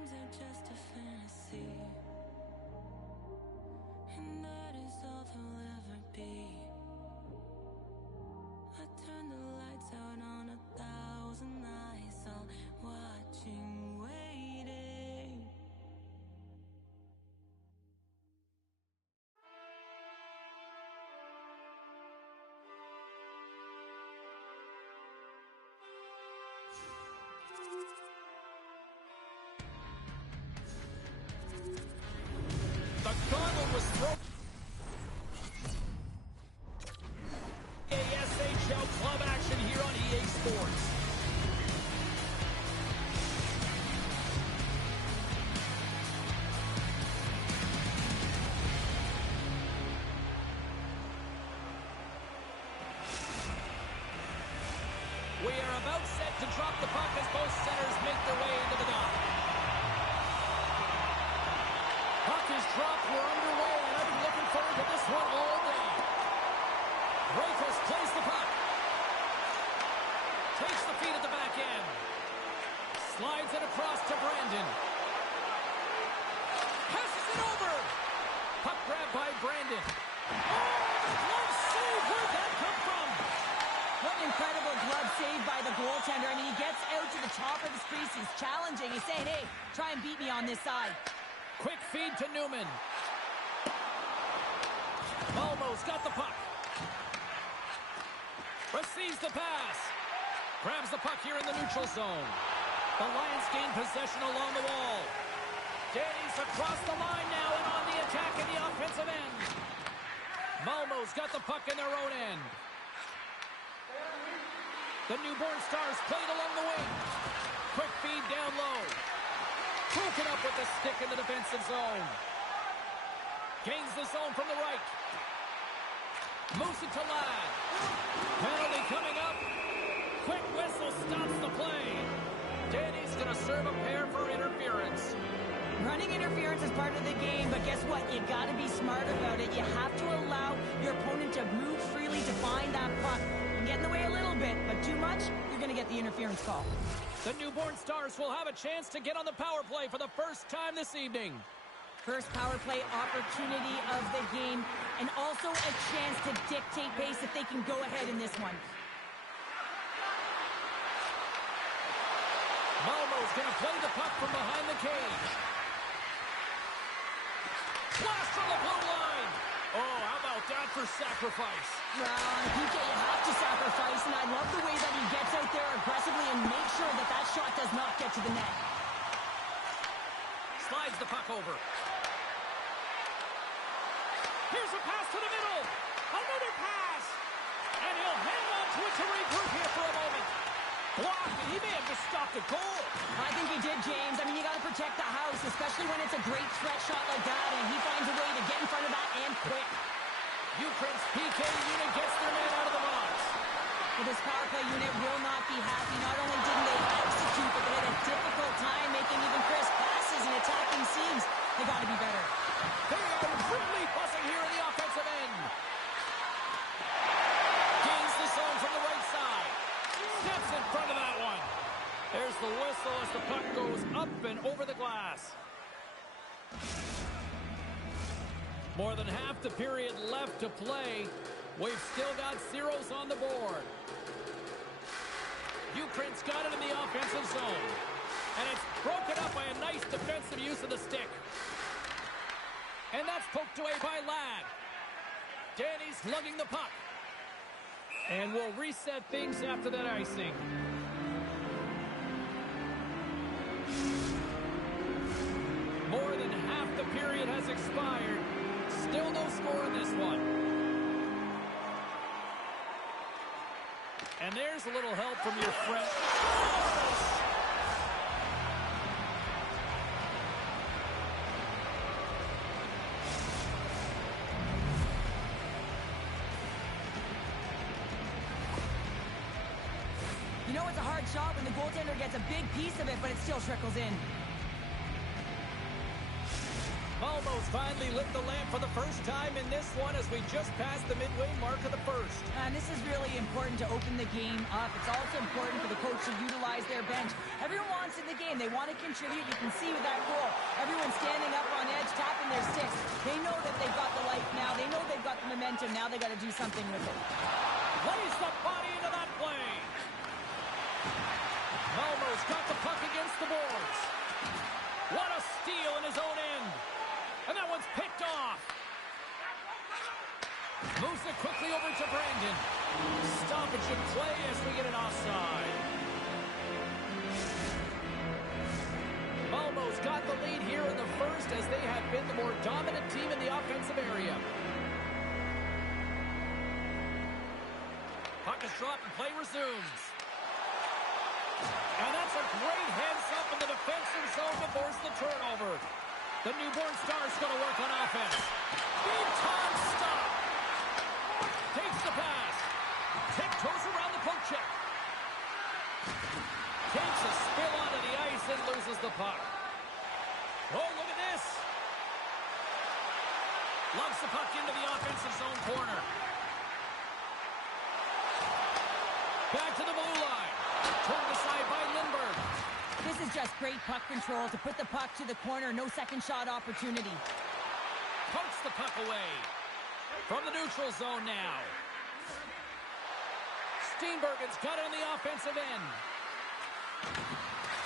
dreams are just a fantasy, and that is all they'll ever be. I turn the lights out on 1,000 eyes, all watching, waiting. The gauntlet was thrown. ASHL club action here on EA Sports. We are about set to drop the puck as both centers make their way into the dock. Puck is dropped, we're underway, and I've been looking forward to this one all day. Rafus plays the puck. Takes the feed at the back end. Slides it across to Brandon. Passes it over. Puck grabbed by Brandon. Oh, the glove save! Where'd that come from? What an incredible glove save by the goaltender. I mean, he gets out to the top of his crease. He's challenging. He's saying, hey, try and beat me on this side. Quick feed to Newman. Malmo's got the puck. Receives the pass. Grabs the puck here in the neutral zone. The Lions gain possession along the wall. Danny's across the line now and on the attack in the offensive end. Malmo's got the puck in their own end. The newborn Stars played along the wing. Quick feed down low. Broken up with the stick in the defensive zone. Gains the zone from the right. Moves it to Ladd. Penalty coming up. Quick whistle stops the play. Danny's going to serve a pair for interference. Running interference is part of the game, but guess what? You got to be smart about it. You have to allow your opponent to move freely to find that puck. You can get in the way a little bit, but too much, you're going to get the interference call. The newborn Stars will have a chance to get on the power play for the first time this evening. First power play opportunity of the game, and also a chance to dictate pace if they can go ahead in this one. Malmo's going to play the puck from behind the cage. Blast from the blue line. Oh, how about that for sacrifice? Well, on a PK, you have to sacrifice, and I love the way that he gets out there aggressively and makes sure that that shot does not get to the net. Slides the puck over. Here's a pass to the middle. Another pass. And he'll hang on to it to regroup here for a moment. Blocked, and he may have just stopped a goal. I think he did, James. I mean, you got to protect the house, especially when it's a great threat shot like that, and he finds a way to get in front of that and quick. Ukraine's PK unit gets their man out of the box. Well, this power play unit will not be happy. Not only didn't they execute, but they had a difficult time making even crisp passes and attacking seams. They got to be better. They are really fussing here in the offensive end. Gains the zone from the right side. Steps in front of that one. There's the whistle as the puck goes up and over the glass. More than half the period left to play. We've still got zeros on the board. Ukraine's got it in the offensive zone. And it's broken up by a nice defensive use of the stick. And that's poked away by Ladd. Danny's lugging the puck. And we'll reset things after that icing. More than half the period has expired. Still no score in this one. And there's a little help from your friend. You know it's a hard shot when the goaltender gets a big piece of it, but it still trickles in. Malmo's finally lit the lamp for the first time in this one as we just passed the midway mark of the first. And this is really important to open the game up. It's also important for the coach to utilize their bench. Everyone wants in the game. They want to contribute. You can see with that goal, everyone's standing up on edge, tapping their sticks. They know that they've got the life now. They know they've got the momentum. Now they got to do something with it. Lays the body into that play. Malmo's got the puck against the boards. What a steal in his own end. And that one's picked off. Moves it quickly over to Brandon. Stoppage in play as we get an offside. Malmo's got the lead here in the first as they have been the more dominant team in the offensive area. Puck is dropped and play resumes. And that's a great heads-up in the defensive zone to force the turnover. The newborn star's going to work on offense. Big-time stop. Takes the pass. Tiptoes around the poke check. Takes a spill onto the ice and loses the puck. Oh, look at this. Lugs the puck into the offensive zone corner. Back to the blue line. Turned aside by Lindbergh. This is just great puck control to put the puck to the corner. No second shot opportunity. Pokes the puck away. From the neutral zone now. Steenbergen's got it on the offensive end.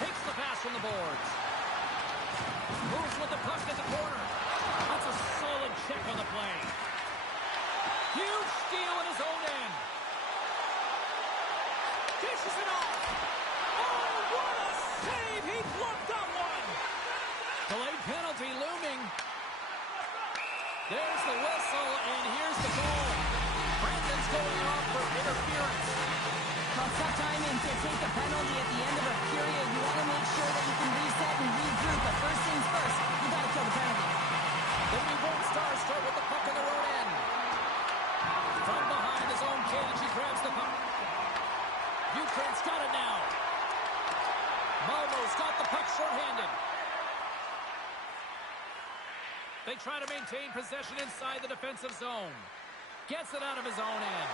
Takes the pass from the boards. Moves with the puck to the corner. That's a solid check on the play. Huge steal in his own end. Dishes it off. Oh, what a save! He blocked that one. Delayed penalty looming. There's the whistle, and here's the goal. Brandon's going off for interference. Well, it's tough timing to take a penalty at the end of a period. You want to make sure that you can reset and regroup, but first things first, you got to kill the penalty. The newborn Stars start with the puck in their own end. From behind his own cage, he grabs the puck. Ukraine's got it now. Malmo's got the puck shorthanded. They try to maintain possession inside the defensive zone. Gets it out of his own end.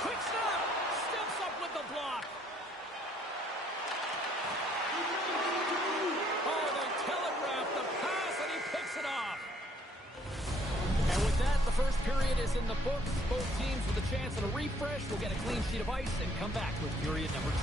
Quick snap! Steps up with the block. Oh, they telegraph the pass, and he picks it off. And with that, the first period is in the books. Both teams with a chance at a refresh will get a clean sheet of ice and come back with period number 2.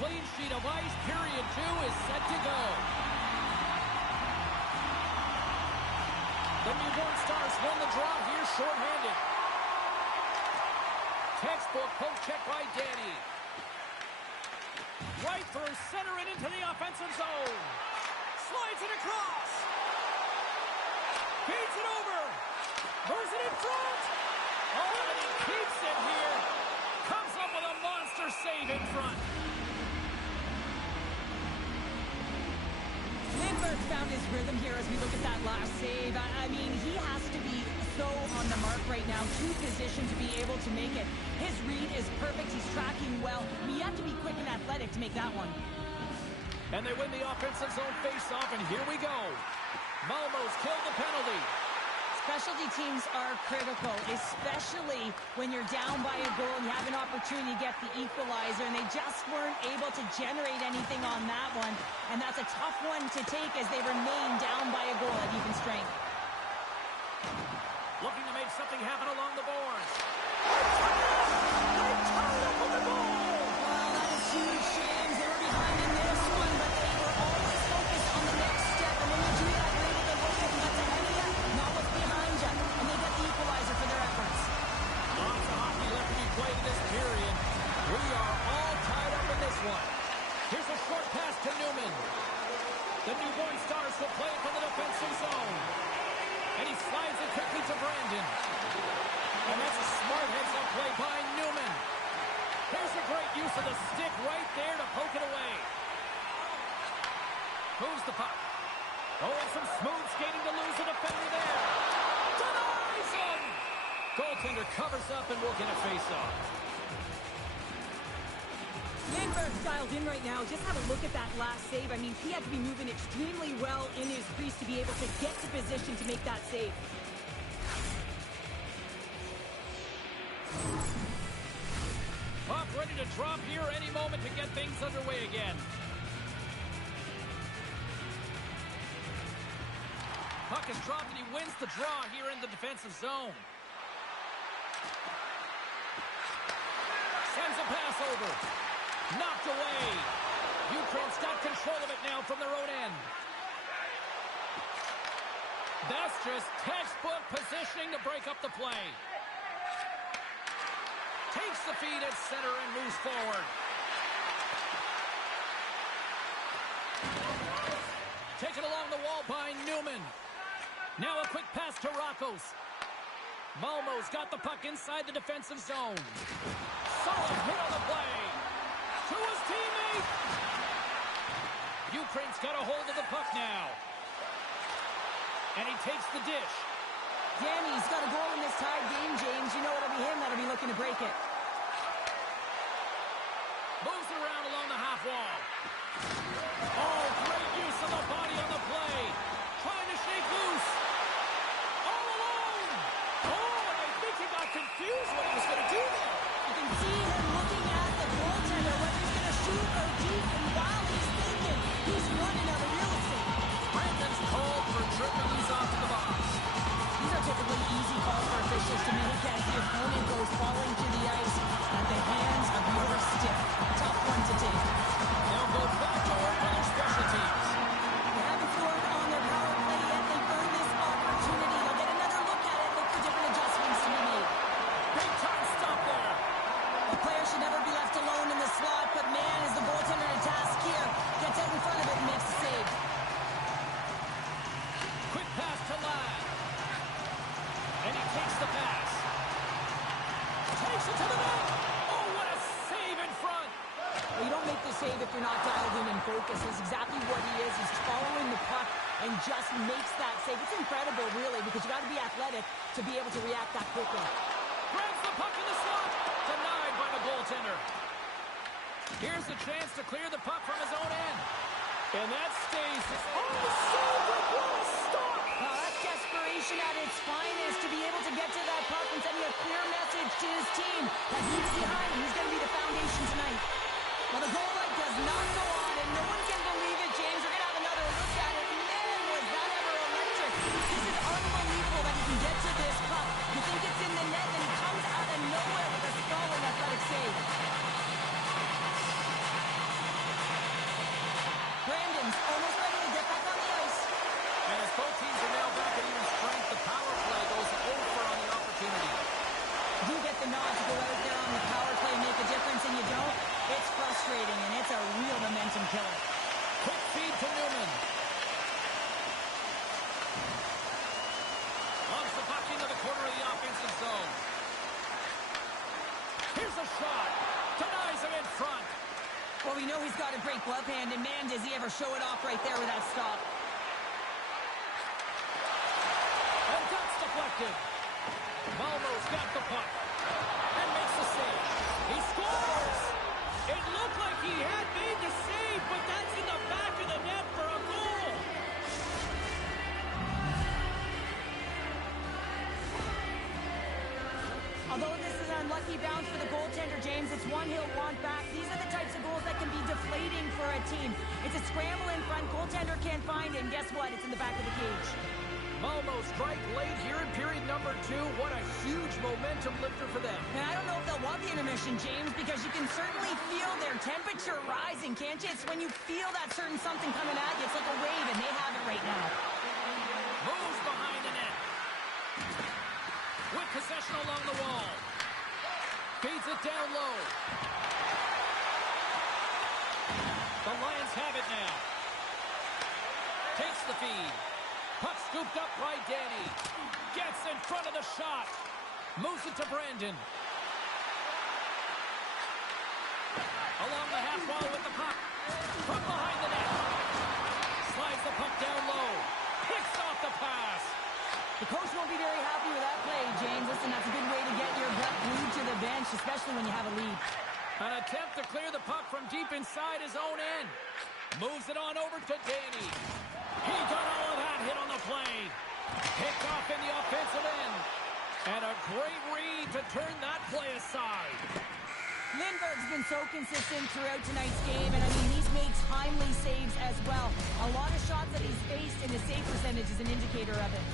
Clean sheet of ice, period 2 is set to go. The newborn Stars won the draw here shorthanded. Textbook poke check by Danny. Right through center and into the offensive zone. Slides it across. Feeds it over. Moves it in front. Oh, and he keeps it here. Comes up with a monster save in front. Lindbergh found his rhythm here as we look at that last save. I mean, he has to be so on the mark right now, to position to be able to make it. His read is perfect. He's tracking well. I mean, you have to be quick and athletic to make that one. And they win the offensive zone face-off, and here we go. Malmo's killed the penalty. specialty teams are critical, especially when you're down by a goal and you have an opportunity to get the equalizer, and they just weren't able to generate anything on that one. And that's a tough one to take as they remain down by a goal at even strength. Looking to make something happen along the boards. They tied up with the goal! Well, that is huge, James. They were behind in this one, but they were always focused on the next step. And when you do that, you're able to look at what's ahead of you, not what's behind you. And they get the equalizer for their efforts. Lots of hockey left to be played in this period. We are all tied up in this one. Here's a short pass to Newman. The newborn Stars will play it from the defensive zone. And he slides it quickly to Brandon. And that's a smart heads-up play by Newman. Here's a great use of the stick right there to poke it away. Moves the puck. Oh, and some smooth skating to lose the defender there. Denies him! Goaltender covers up and will get a face-off. Langberg's dialed in right now. Just have a look at that last save. I mean, he had to be moving extremely well in his crease to be able to get to position to make that save. Puck ready to drop here any moment to get things underway again. Puck is dropped and he wins the draw here in the defensive zone. Sends a pass over. Knocked away. Ukraine's got control of it now from their own end. That's just textbook positioning to break up the play. Takes the feed at center and moves forward. Taken along the wall by Newman. Now a quick pass to Rakos. Malmo's got the puck inside the defensive zone. Solid hit on the play. To his teammate. Ukraine's got a hold of the puck now. And he takes the dish. Danny's got a goal in this tied game, James. You know it'll be him that'll be looking to break it. Moves it around along the half wall. Oh, great use of the body on the play. Trying to shake loose. All alone. Oh, and I think he got confused what he was going to do there. You can see him looking at the goaltender, whether he's going to shoot or deep, and while he's thinking, he's running out of real estate. Brandon's called for tripping these off to the box. These are typically easy calls for officials to make as the opponent goes falling to the ice at the hands of your stick. Tough one to take. They'll go back to work on their special teams. They haven't scored on their power play yet. They've earned this opportunity. They'll get another look at it, look for different adjustments to be made. Big time stop there. A player should never be left alone in the slot, but man, is the goaltender to task here. Gets out in front of it and makes the save. Quick pass to Ladd. And he takes the pass. Takes it to the net. Oh, what a save in front. Well, you don't make the save if you're not dialed in and focused. That's exactly what he is. He's following the puck and just makes that save. It's incredible, really, because you got to be athletic to be able to react that quickly. Grabs the puck in the slot. Denied by the goaltender. Here's the chance to clear the puck from his own end. And that stays. Oh, save! What a stop! That's desperation at its finest to be able to get to that puck and sending a clear message to his team that he's behind and he's going to be the foundation tonight. Well, the goal light does not go on, and no one can believe it, James. We're going to have another look at it. Man, was that ever electric. This is unbelievable that he can get to this puck. You think it's in the net, and he comes out of nowhere with a sprawling athletic save. Brandon's almost ready to get back on the ice. And as both teams are now back at even strength, the power play goes over on the opportunity. You get the nod to go out there on the power play and make a difference, and you don't. It's frustrating, and it's a real momentum killer. Quick feed to Newman. Launches the puck into the corner of the offensive zone. Here's a shot. Denies him in front. Well, we know he's got a great glove hand, and man, does he ever show it off right there with that stop. And that's deflected. Malmo's got the puck. And makes the save. He scores! It looked like he had made the save, but that's in the back of the net for a goal. Although this is an unlucky bounce for the goaltender, James, it's one he'll want back. These are the types of goals that can be deflating for a team. It's a scramble in front, goaltender can't find it, and guess what? It's in the back of the cage. Malmo strike late here in period number 2. What a huge momentum lifter for them. And I don't know if they'll want the intermission, James, because you can certainly feel their temperature rising, can't you? It's when you feel that certain something coming at you. It's like a wave, and they have it right now. Moves behind the net. With possession along the wall. Feeds it down low. The Lions have it now. Takes the feed. Puck scooped up by Danny. Gets in front of the shot. Moves it to Brandon. Along the half wall with the puck. From behind the net. Slides the puck down low. Picks off the pass. The coach won't be very happy with that play, James. Listen, that's a good way to get your butt glued to the bench, especially when you have a lead. An attempt to clear the puck from deep inside his own end. Moves it on over to Danny. He got all of that hit on the play. Picked off in the offensive end. And a great read to turn that play aside. Lindbergh's been so consistent throughout tonight's game, and I mean, he's made timely saves as well. A lot of shots that he's faced, and his save percentage is an indicator of it.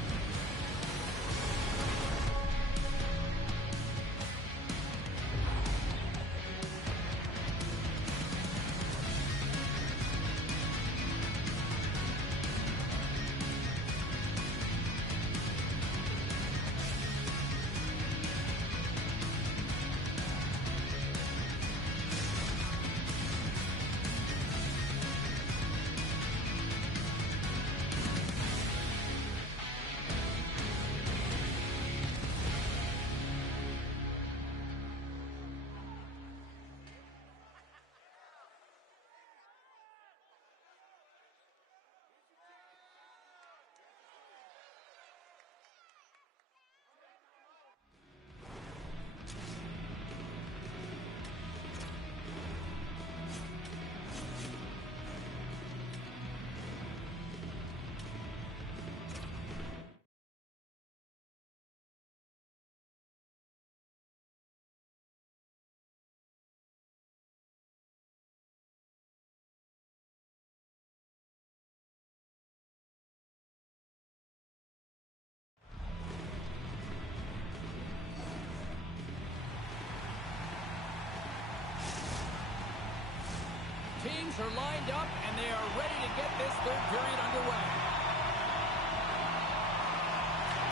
Teams are lined up, and they are ready to get this third period underway.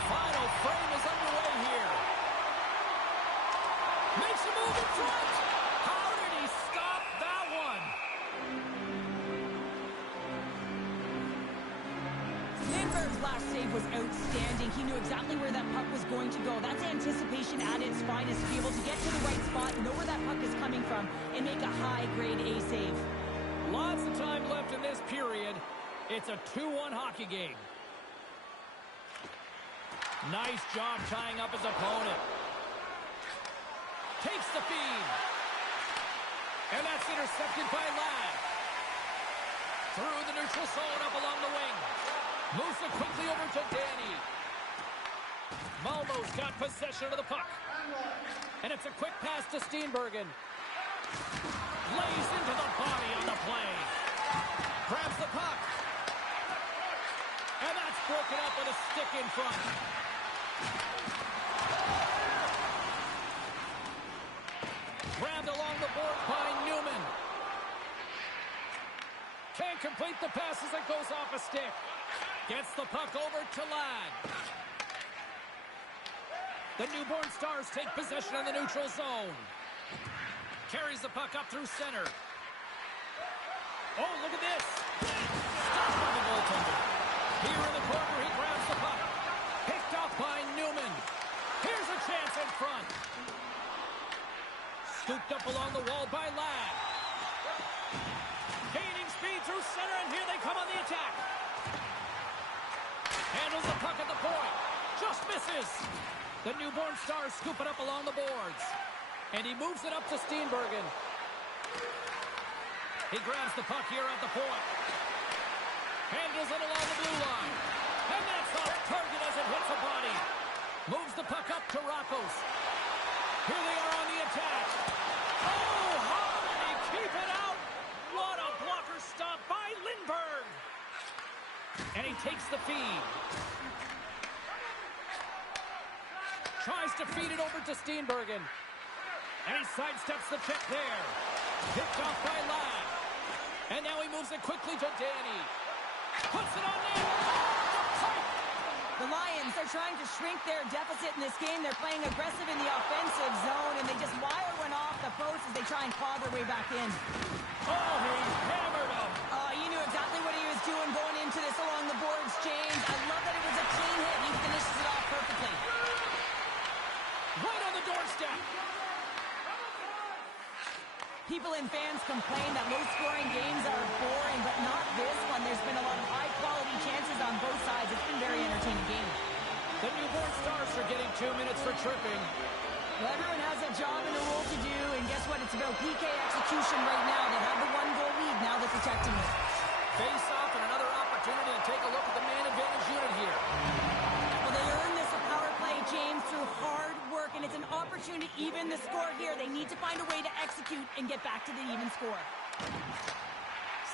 Final frame is underway here. Makes a move in front. How did he stop that one? Lindbergh's last save was outstanding. He knew exactly where that puck was going to go. That's anticipation at its finest, to be able to get to the right spot, know where that puck is coming from, and make a high-grade A save. Lots of time left in this period. It's a 2-1 hockey game. Nice job tying up his opponent. Takes the feed. And that's intercepted by Ladd. Through the neutral zone up along the wing. Moves it quickly over to Danny. Malmo's got possession of the puck. And it's a quick pass to Steenbergen. Lays into the body on the play. Grabs the puck. And that's broken up with a stick in front. Grabbed along the board by Newman. Can't complete the pass as it goes off a stick. Gets the puck over to Ladd. The Newborn Stars take possession in the neutral zone. Carries the puck up through center. Oh, look at this. Stopped by the goaltender. Here in the corner, he grabs the puck. Picked off by Newman. Here's a chance in front. Scooped up along the wall by Ladd. Gaining speed through center, and here they come on the attack. Handles the puck at the point. Just misses. The Newborn Stars scoop it up along the boards. And he moves it up to Steenbergen. He grabs the puck here at the point. Handles it along the blue line. And that's off target as it hits the body. Moves the puck up to Rakos. Here they are on the attack. Oh, how did he keep it out? What a blocker stop by Lindbergh. And he takes the feed. Tries to feed it over to Steenbergen. And he sidesteps the check there. Picked off by Ladd. And now he moves it quickly to Danny. Puts it on net. The Lions are trying to shrink their deficit in this game. They're playing aggressive in the offensive zone, and they just wire one off the post as they try and claw their way back in. Oh, he hammered him. You knew exactly what he was doing going into this along the boards, James. I love that it was a clean hit. He finishes it off perfectly. Right on the doorstep. People and fans complain that low-scoring games are boring, but not this one. There's been a lot of high-quality chances on both sides. It's been a very entertaining game. The Newborn Stars are getting 2 minutes for tripping. Well, everyone has a job and a role to do, and guess what? It's about PK execution right now. They have the one-goal lead. Now they're protecting it. Face off and another opportunity to take a look at the man advantage unit here. Well, they earned this a power play, James, through hard work, and it's an opportunity to even the score here. They need to find a way to execute and get back to the even score.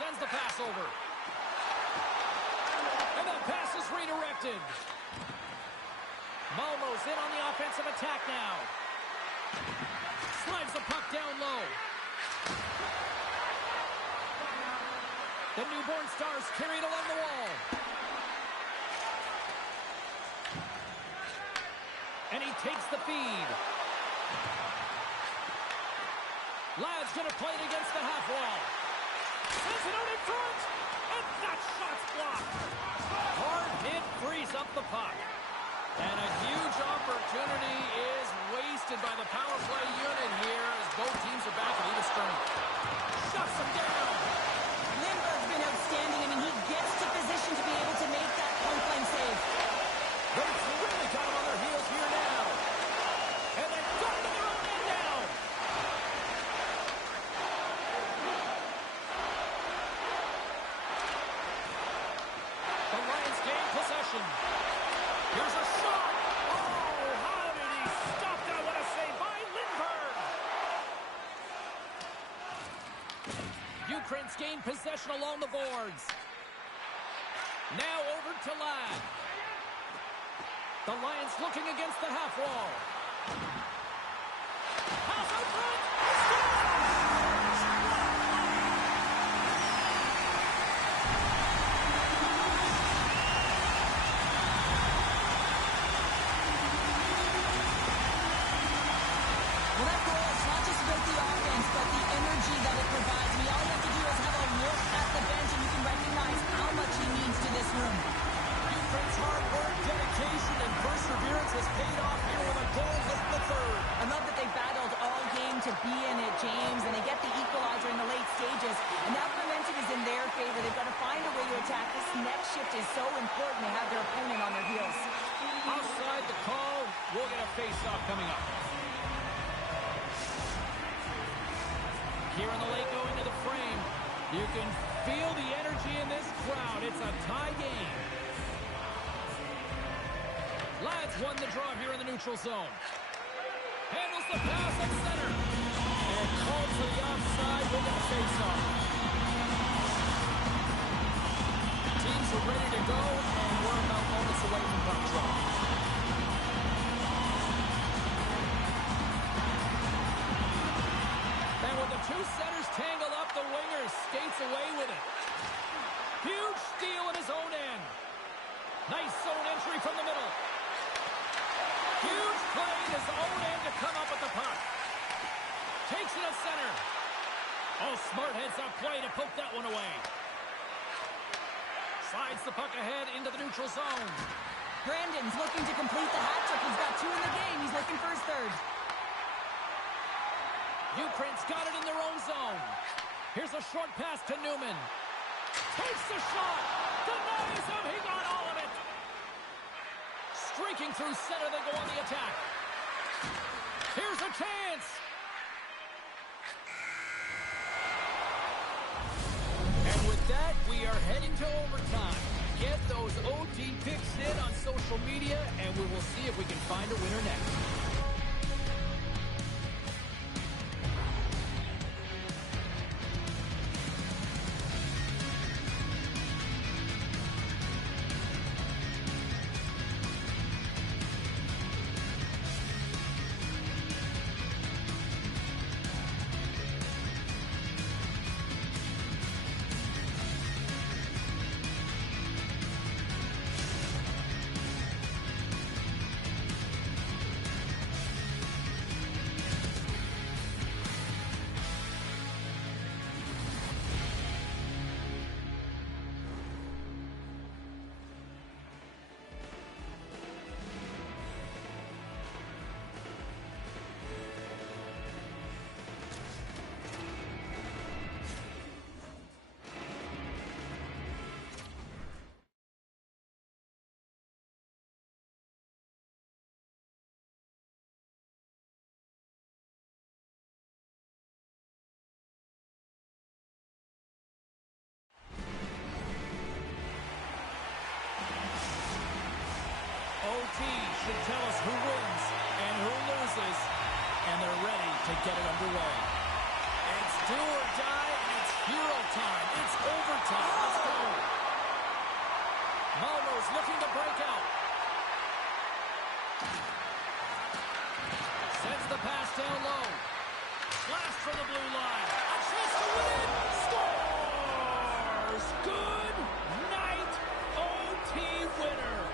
Sends the pass over. And that pass is redirected. Malmo's in on the offensive attack now. Slides the puck down low. The Newborn Stars carried along the wall. And he takes the feed. Ladd's going to play it against the half wall. Sends it out in front. And that shot's blocked. Hard hit frees up the puck. And a huge opportunity is wasted by the power play unit here as both teams are back at even strength. Shuts them down. Lindbergh's been outstanding. I mean, he gets to position to be able to make that point-blank save. But it's really got them on their heels here now. And they've got it in their own end now. The Lions gain possession. Here's a shot. Oh, how did he stop that? What a save by Lindbergh. Ukraine's gained possession along the boards. Now over to Ladd. The Lions looking against the half wall. Pass out front. Well, that goal is not just about the offense, but the energy that it provides. I mean, all you have to do is have a look at the bench, and you can recognize how much he means to this room. Ukraine's hard work, dedication, and perseverance has paid off here with a goal late in the third. I love that they battled all game to be in it, James, and they get the equalizer in the late stages, and now momentum is in their favor. They've got to find a way to attack. This next shift is so important to have their opponent on their heels. Outside the call, we'll get a face-off coming up. Here in the late going to the frame, you can feel the energy in this crowd. It's a tie game. Ladd's won the draw here in the neutral zone. Handles the pass at center. And called to the offside. We'll get a face-off. Teams are ready to go, and we're about moments away from puck drop. And when the two centers tangle up, the winger skates away with it. Huge steal in his own end. Nice zone entry from the middle. Huge play in his own end to come up with the puck. Takes it at center. Oh, smart heads-up play to poke that one away. Slides the puck ahead into the neutral zone. Brandon's looking to complete the hat trick. He's got 2 in the game. He's looking for his third. Ukraine's got it in their own zone. Here's a short pass to Newman. Takes the shot. Denies him. He got all of it. Streaking through center, they go on the attack. Here's a chance. And with that, we are heading to overtime. Get those OT picks in on social media, and we will see if we can find a winner next. should tell us who wins and who loses, and they're ready to get it underway. It's do or die, and it's hero time. It's overtime. Let's go. Malmo's looking to break out. Sends the pass down low. Blast from the blue line. A chance to win. Scores! Good night, OT winner.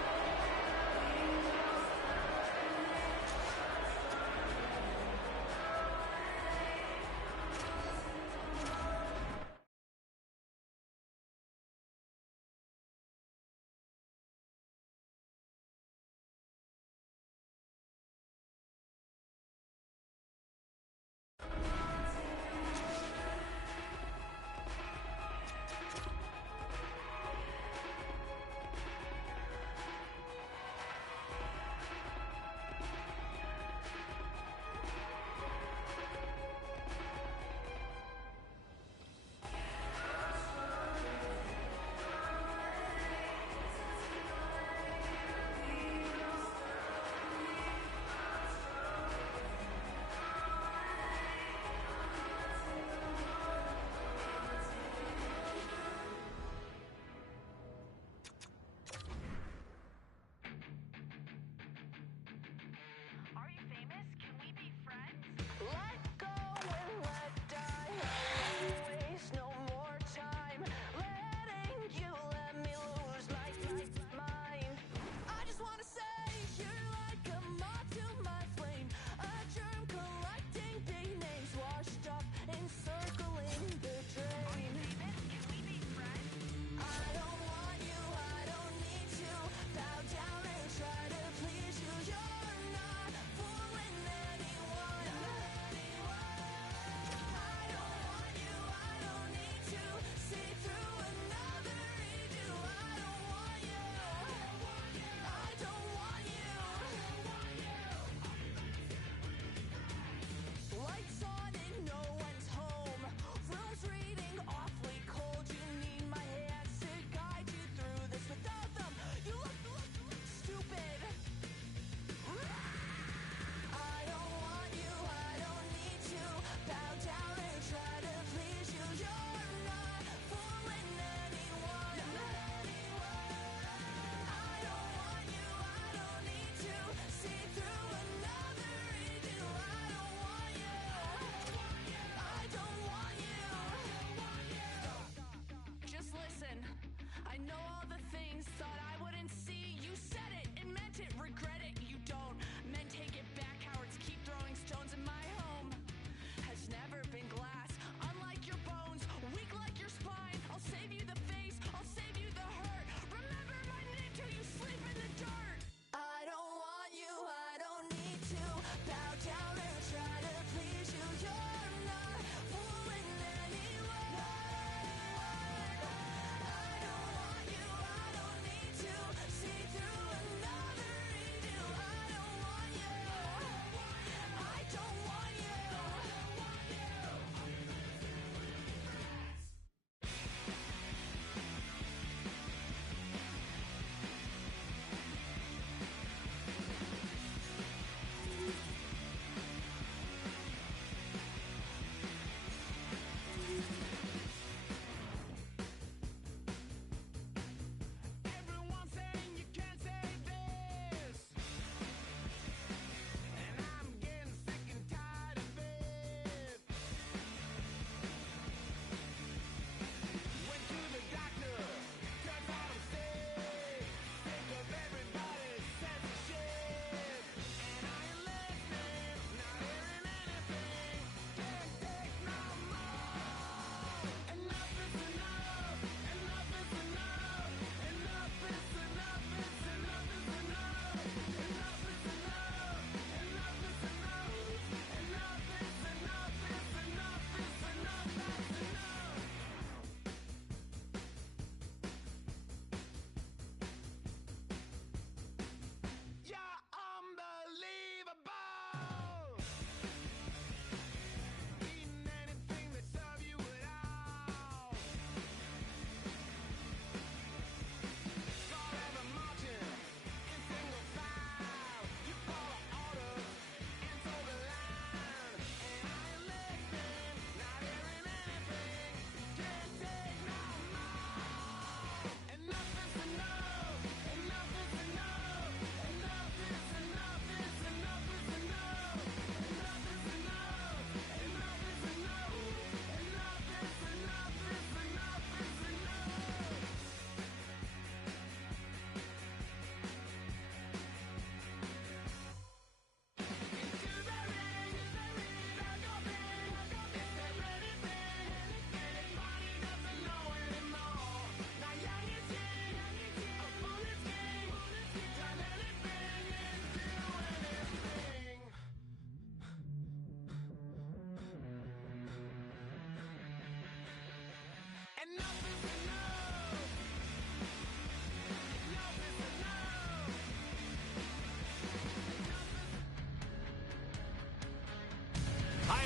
Hi,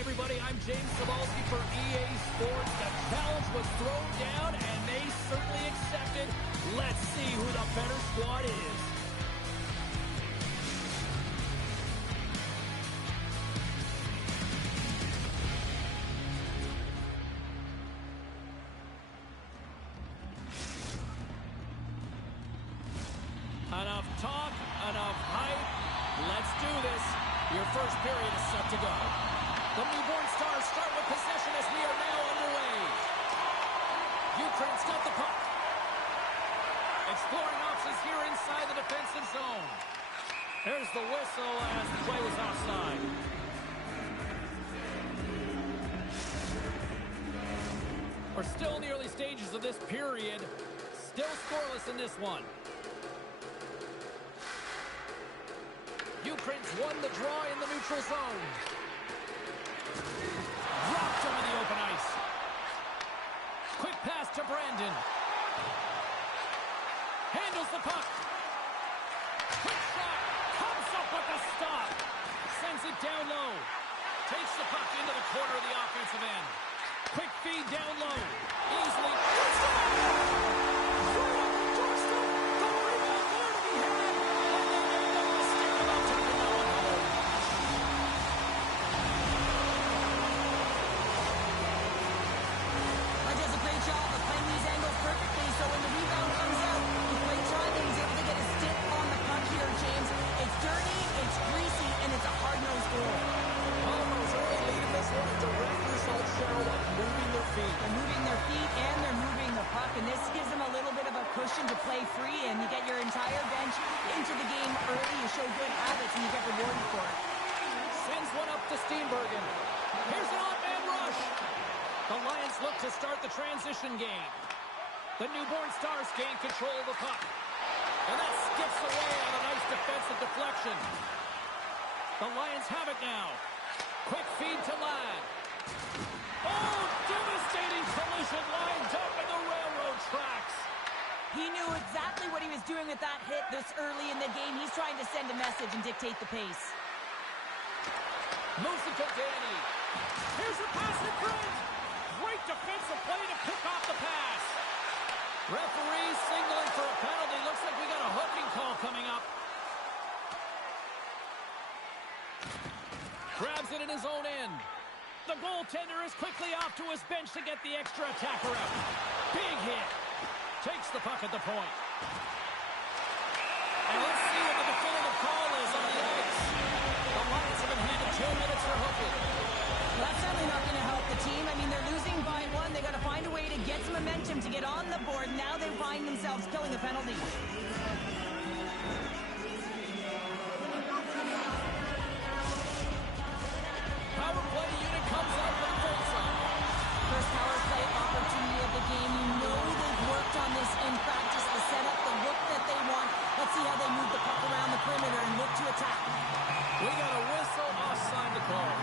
everybody. I'm James Cebulski for EA Sports. The challenge was thrown down, and they certainly accepted. Let's see who the better squad is. Enough talk, enough hype. Let's do this. Your first period is set to go. The newborn Stars start with possession as we are now underway. Ukraine's got the puck. Exploring options here inside the defensive zone. There's the whistle as the play was offside. We're still in the early stages of this period. Still scoreless in this one. Ukraine's won the draw in the neutral zone. Dropped over the open ice. Quick pass to Brandon. Handles the puck. Quick shot. Comes up with a stop. Sends it down low. Takes the puck into the corner of the offensive end. Quick feed down low. Easily. To play free, and you get your entire bench into the game early. You show good habits, and you get rewarded for it. Sends one up to Steenbergen. Here's an off-man rush. The Lions look to start the transition game. The newborn Stars gain control of the puck. And that skips away on a nice defensive deflection. The Lions have it now. Quick feed to Ladd. Oh, devastating collision lined up in the railroad tracks. He knew exactly what he was doing with that hit this early in the game. He's trying to send a message and dictate the pace. Moves it to Danny. Here's a pass in front. Great defensive play to pick off the pass. Referee signaling for a penalty. Looks like we got a hooking call coming up. Grabs it in his own end. The goaltender is quickly off to his bench to get the extra attacker out. Big hit. Takes the puck at the point. And let's see what the definitive call is on the ice. The Lions have been handed 2 minutes for hooking. Well, that's certainly not going to help the team. I mean, they're losing by 1. They got to find a way to get some momentum to get on the board. Now they find themselves killing a penalty. Power play unit comes out with a face-off. First power play opportunity of the game. You know they've worked on this in practice, the setup, the look that they want. Let's see how they move the puck around the perimeter and look to attack. We got a whistle offside to call.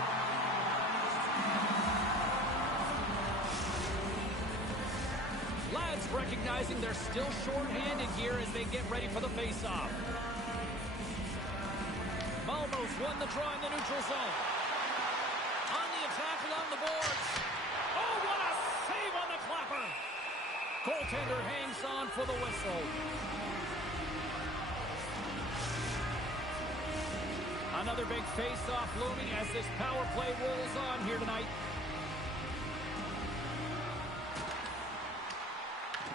Lads recognizing they're still short-handed here as they get ready for the face-off. Malmos won the draw in the neutral zone. On the attack along the boards. Oh, what a save on the clapper! Goaltender hangs on for the whistle. Another big face-off looming as this power play rolls on here tonight.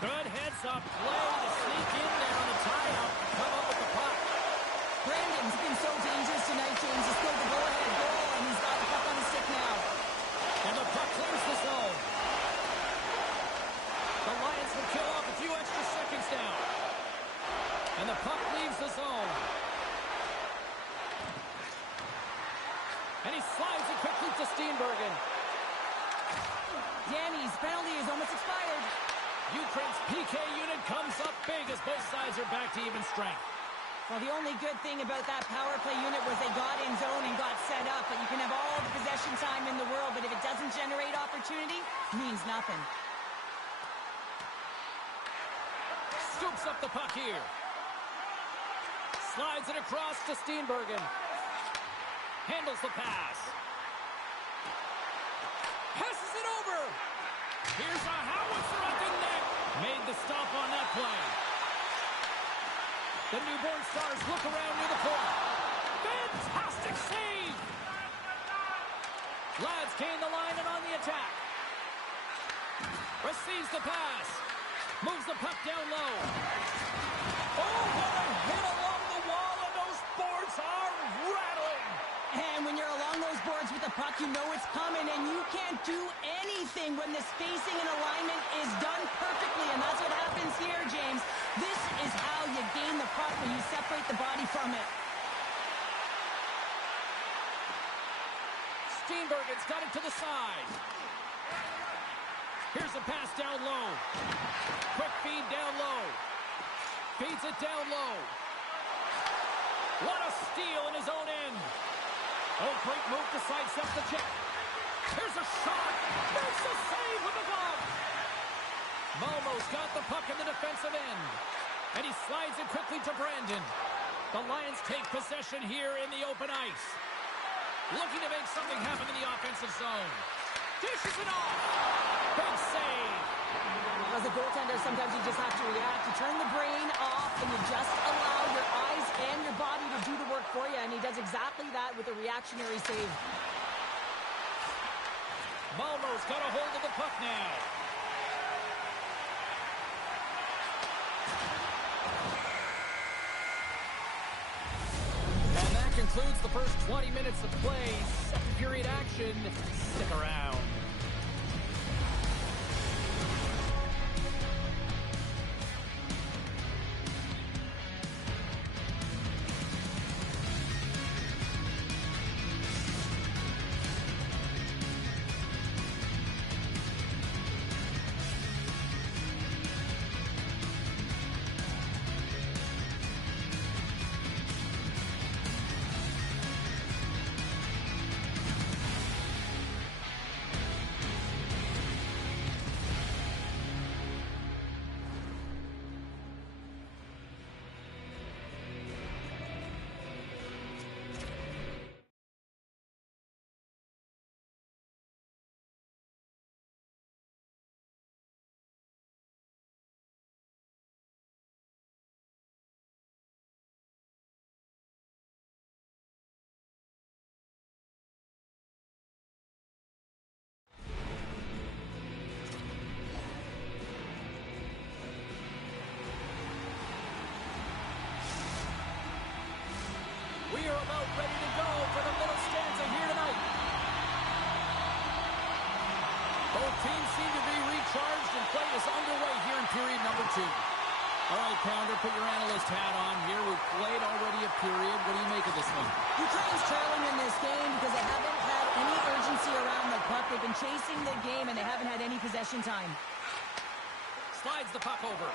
Good heads-up play to sneak in there on the tie-up and come up with the puck. Brandon's been so dangerous tonight, James. He scored the go-ahead goal, and he's got the puck on the stick now. And the puck clears the zone. The Lions will kill off a few extra seconds now. And the puck leaves the zone. And he slides it quickly to Steenbergen. Danny's penalty is almost expired. Ukraine's PK unit comes up big as both sides are back to even strength. Well, the only good thing about that power play unit was they got in zone and got set up. But you can have all the possession time in the world, but if it doesn't generate opportunity, it means nothing. Scoops up the puck here. Slides it across to Steenbergen. Handles the pass. Passes it over. Here's a howitzer at the net. Made the stop on that play. The Newborn Stars look around near the point. Fantastic save. Lads gain the line and on the attack. Receives the pass. Moves the puck down low. Oh, what a hit along the wall, and those boards are rattling. And when you're along those boards with the puck, you know it's coming, and you can't do anything when the spacing and alignment is done perfectly, and that's what happens here, James. This is how you gain the puck when you separate the body from it. Steenbergen's got it to the side. Here's a pass down low. Quick feed down low. Feeds it down low. What a steal in his own end. Oh, great move to sidestep the check. Here's a shot. Makes the save with the glove. Malmo's got the puck in the defensive end. And he slides it quickly to Brandon. The Lions take possession here in the open ice. Looking to make something happen in the offensive zone. Dishes it off. Big save. As a goaltender, sometimes you just have to react. You turn the brain off and you just allow your eyes and your body to do the work for you. And he does exactly that with a reactionary save. Malmo's got a hold of the puck now. And that concludes the first 20 minutes of play. Second period action. Stick around. We are about ready to go for the middle stanza here tonight. Both teams seem to be recharged and play is underway here in period number 2. All right, Pounder, put your analyst hat on here. We've played already a period. What do you make of this one? Ukraine's trailing in this game because they haven't had any urgency around the puck. They've been chasing the game and they haven't had any possession time. Slides the puck over.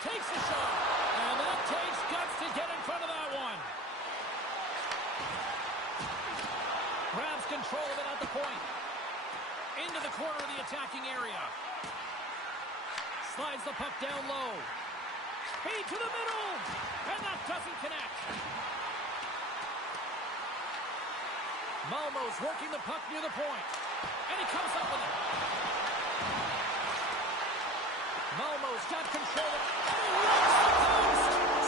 Takes a shot. And that takes guts to get in front of that one. Grabs control of it at the point. Into the corner of the attacking area. Slides the puck down low. Feed to the middle. And that doesn't connect. Malmo's working the puck near the point. And he comes up with it. Malmo's got control of it. And he runs the post.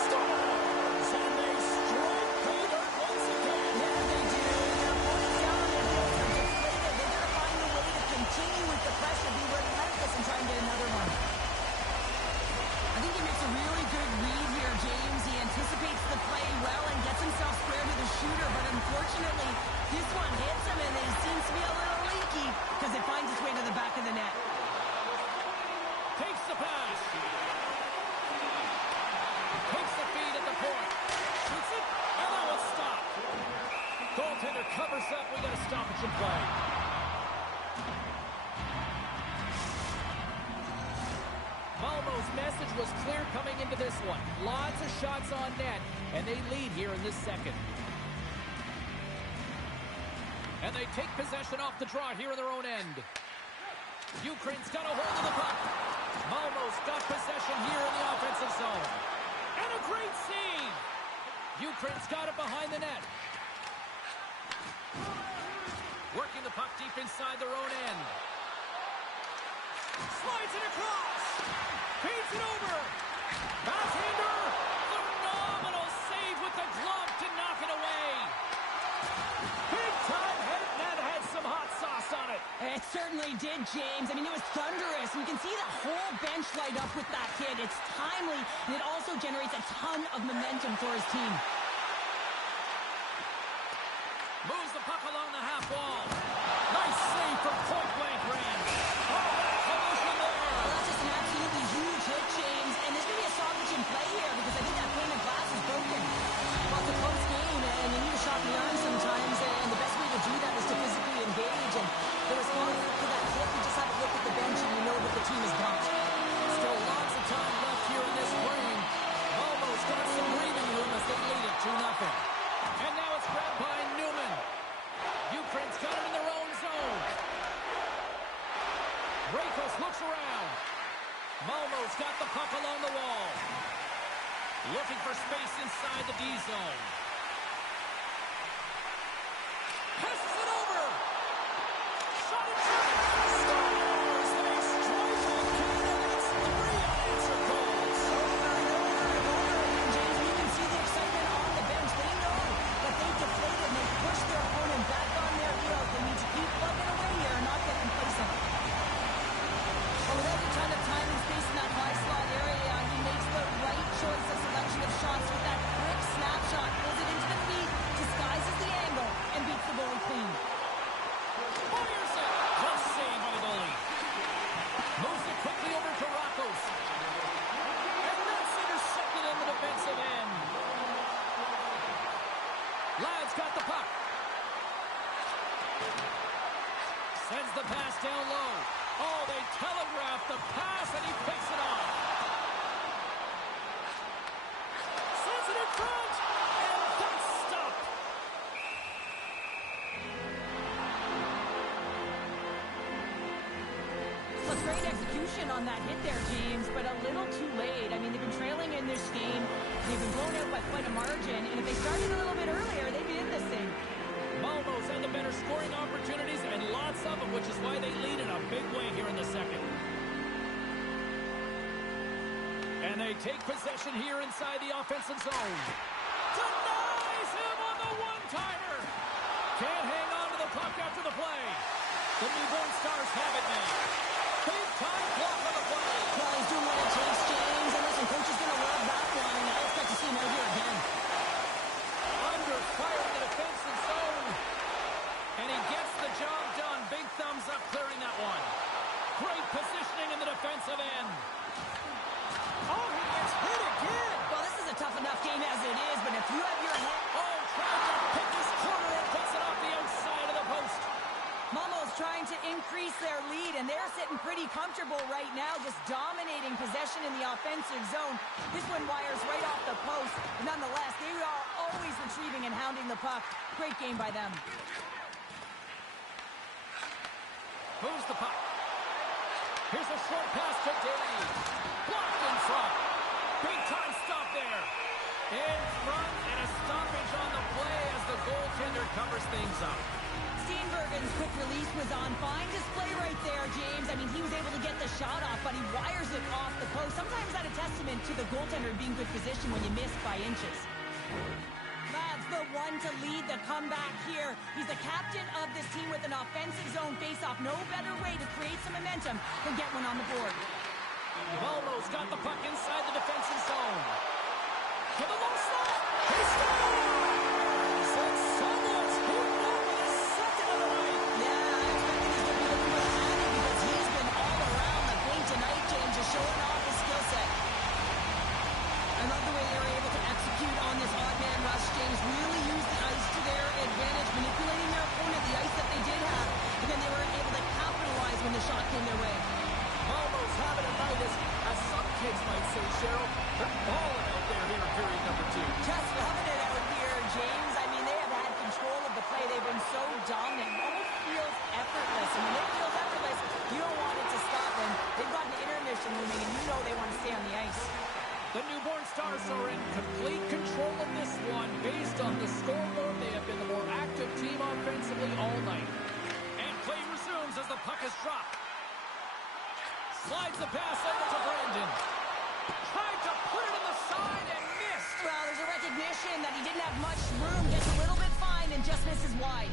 Stars. And they strike pay dirt once again. Yeah, they do. They're pulling down on their heels. They're deflated. They're going to find a way to continue with the pressure, be relentless, and try and get another one. I think he makes a really good read here, James. He anticipates the play well and gets himself square to the shooter, but unfortunately, this one hits him, and it seems to be a little leaky because it finds its way to the back of the net. Takes the pass. Takes the feed at the point. Shoots it, and that one's stopped. Goaltender covers up. We got a stoppage in play. Malmo's message was clear coming into this one. Lots of shots on net, and they lead here in this second. And they take possession off the draw here in their own end. Ukraine's got a hold of the puck. Malmo's got possession Slides it across. Feeds it over. Backhander. Phenomenal save with the glove to knock it away. Big time hit, and that had some hot sauce on it. It certainly did, James. I mean, it was thunderous. And you can see the whole bench light up with that hit. It's timely, and it also generates a ton of momentum for his team. Moves the puck along the half wall. Nice save from point-blank range. Oh, that collision there. Well, that's just an absolutely huge hit, James. And there's going to be a stoppage in play here because I think that pane of glass is broken. Well, it's a close game, and you need to shot the arm sometimes. And the best way to do that is to physically engage. And the response to that hit, you just have to look at the bench and you know that the team is got. Still lots of time left here in this frame. Almost got some breathing room as they lead it 2-0. And now it's grabbed by Newman. Ukraine's got it in their own zone. Rakos looks around. Malmo's got the puck along the wall. Looking for space inside the D zone. Passes it over. Shot and shot. Scores! They strike on Canada. It's 3 unanswered goals. Over and over and over again, James. You can see the excitement on the bench. They know that they deflated and they pushed their opponent back on their heels. They need to keep plugging away here and not get complacent. But with every ton of time and space in that high slot area, he makes the right choice of selection of shots with that quick snapshot. Pulls it into the feet, disguises the angle, and beats the goalie clean. Fires it. Just saved by the goalie. Moves it quickly over to Rakos. And that's intercepted in the defensive end. Ladd's got the puck. Sends the pass down low. Oh, they telegraph the pass, and he picks it off. Sends it in front, and that's stopped. So it's great execution on that hit there, James, but a little too late. I mean, they've been trailing in this game. They've been blown out by quite a margin, and if they started a little bit earlier, they'd be in this thing. Malmo's had the better scoring opportunities, and lots of them, which is why they lead in a big way here in the second. And they take possession here inside the offensive zone. Denies him on the one-timer. Can't hang on to the puck after the play. The Newborn Stars have it now. Big-time block on the play. Well, he's doing what it takes, James, and listen, coach is going to love that one. I expect to see him out here again. Under fire in the defensive zone. And he gets the job done. Big thumbs up clearing that one. Great positioning in the defensive end. Oh, he gets hit again. Well, this is a tough enough game as it is, but if you have your head... Oh, trying to pick his corner and puts it off the outside of the post. Malmo's trying to increase their lead, and they're sitting pretty comfortable right now, just dominating possession in the offensive zone. This one wires right off the post. But nonetheless, they are always retrieving and hounding the puck. Great game by them. Moves the puck. Here's a short pass to Davey. Blocked in front. Big time stop there. In front, and a stoppage on the play as the goaltender covers things up. Steenbergen's quick release was on. Fine display right there, James. I mean, he was able to get the shot off, but he wires it off the post. Sometimes that's a testament to the goaltender being good position when you miss by inches. Ladd's the one to lead the comeback here. He's the captain of this team with an offensive zone face-off. No better way to create some momentum than get one on the board. Malmo's got the puck inside the defensive zone. To the low slot. He scores! And someone's hitting up with his second of the night. Yeah, I expected he's going to be looking for the handle because he's been all around the paint tonight, James, just showing off his skill set. I love the way they were able to execute on this odd man rush, James. Really use the ice to their advantage, manipulating their opponent, the ice that they did have, and then they were able to capitalize when the shot came their way. Malmo's having a night, as some kids might say, Cheryl. They're balling out there here in period number 2. Just loving it out here, James. I mean, they have had control of the play. They've been so dominant. Almost feels effortless. And when it feels effortless, you don't want it to stop them. They've got an intermission looming, and you know they want to stay on the ice. The Newborn Stars are in complete control of this one. Based on the scoreboard, they have been the more active team offensively all night. And play resumes as the puck is dropped. Slides the pass over to Brandon. Tried to put it in the side and missed. Well, there's a recognition that he didn't have much room. Gets a little bit fine and just misses wide.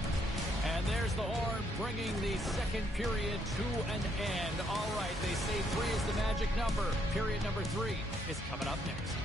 And there's the horn, bringing the second period to an end. All right, they say 3 is the magic number. Period number 3 is coming up next.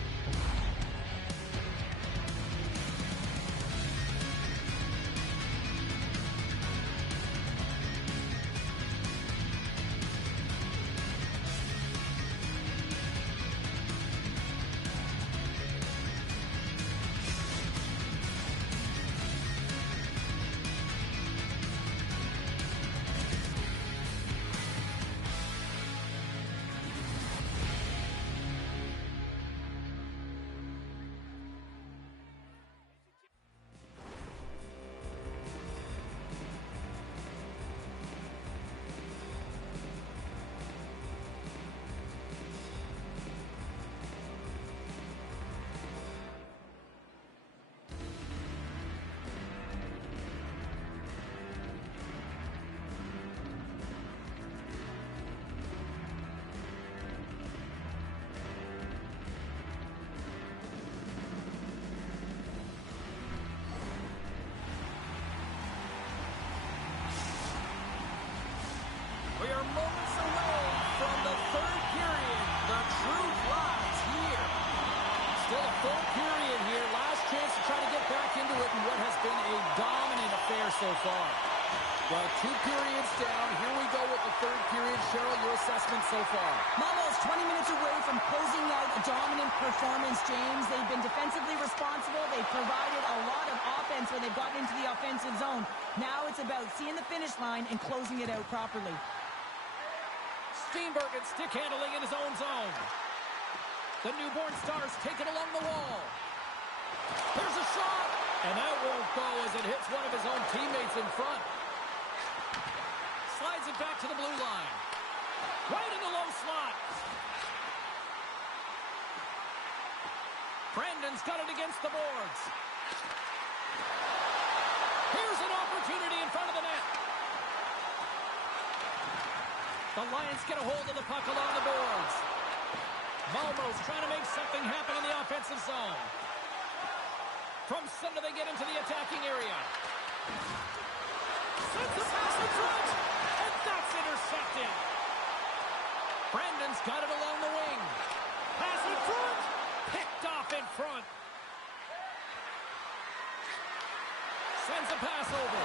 We are moments away from the third period. The truth lies here. Still a full period here. Last chance to try to get back into it in what has been a dominant affair so far. Well, 2 periods down. Here we go with the third period. Cheryl, your assessment so far? Malmo's 20 minutes away from closing out a dominant performance, James. They've been defensively responsible. They've provided a lot of offense when they've gotten into the offensive zone. Now it's about seeing the finish line and closing it out properly. Steenbergen stick handling in his own zone. The Newborn Stars take it along the wall. There's a shot, and that won't go as it hits one of his own teammates in front. Slides it back to the blue line. Right in the low slot. Brandon's got it against the boards. Here's an opportunity in front of the net. The Lions get a hold of the puck along the boards. Malmo's trying to make something happen in the offensive zone. From center, they get into the attacking area. Sends the pass in front, and that's intercepted. Brandon's got it along the wing. Pass in front, picked off in front. Sends a pass over.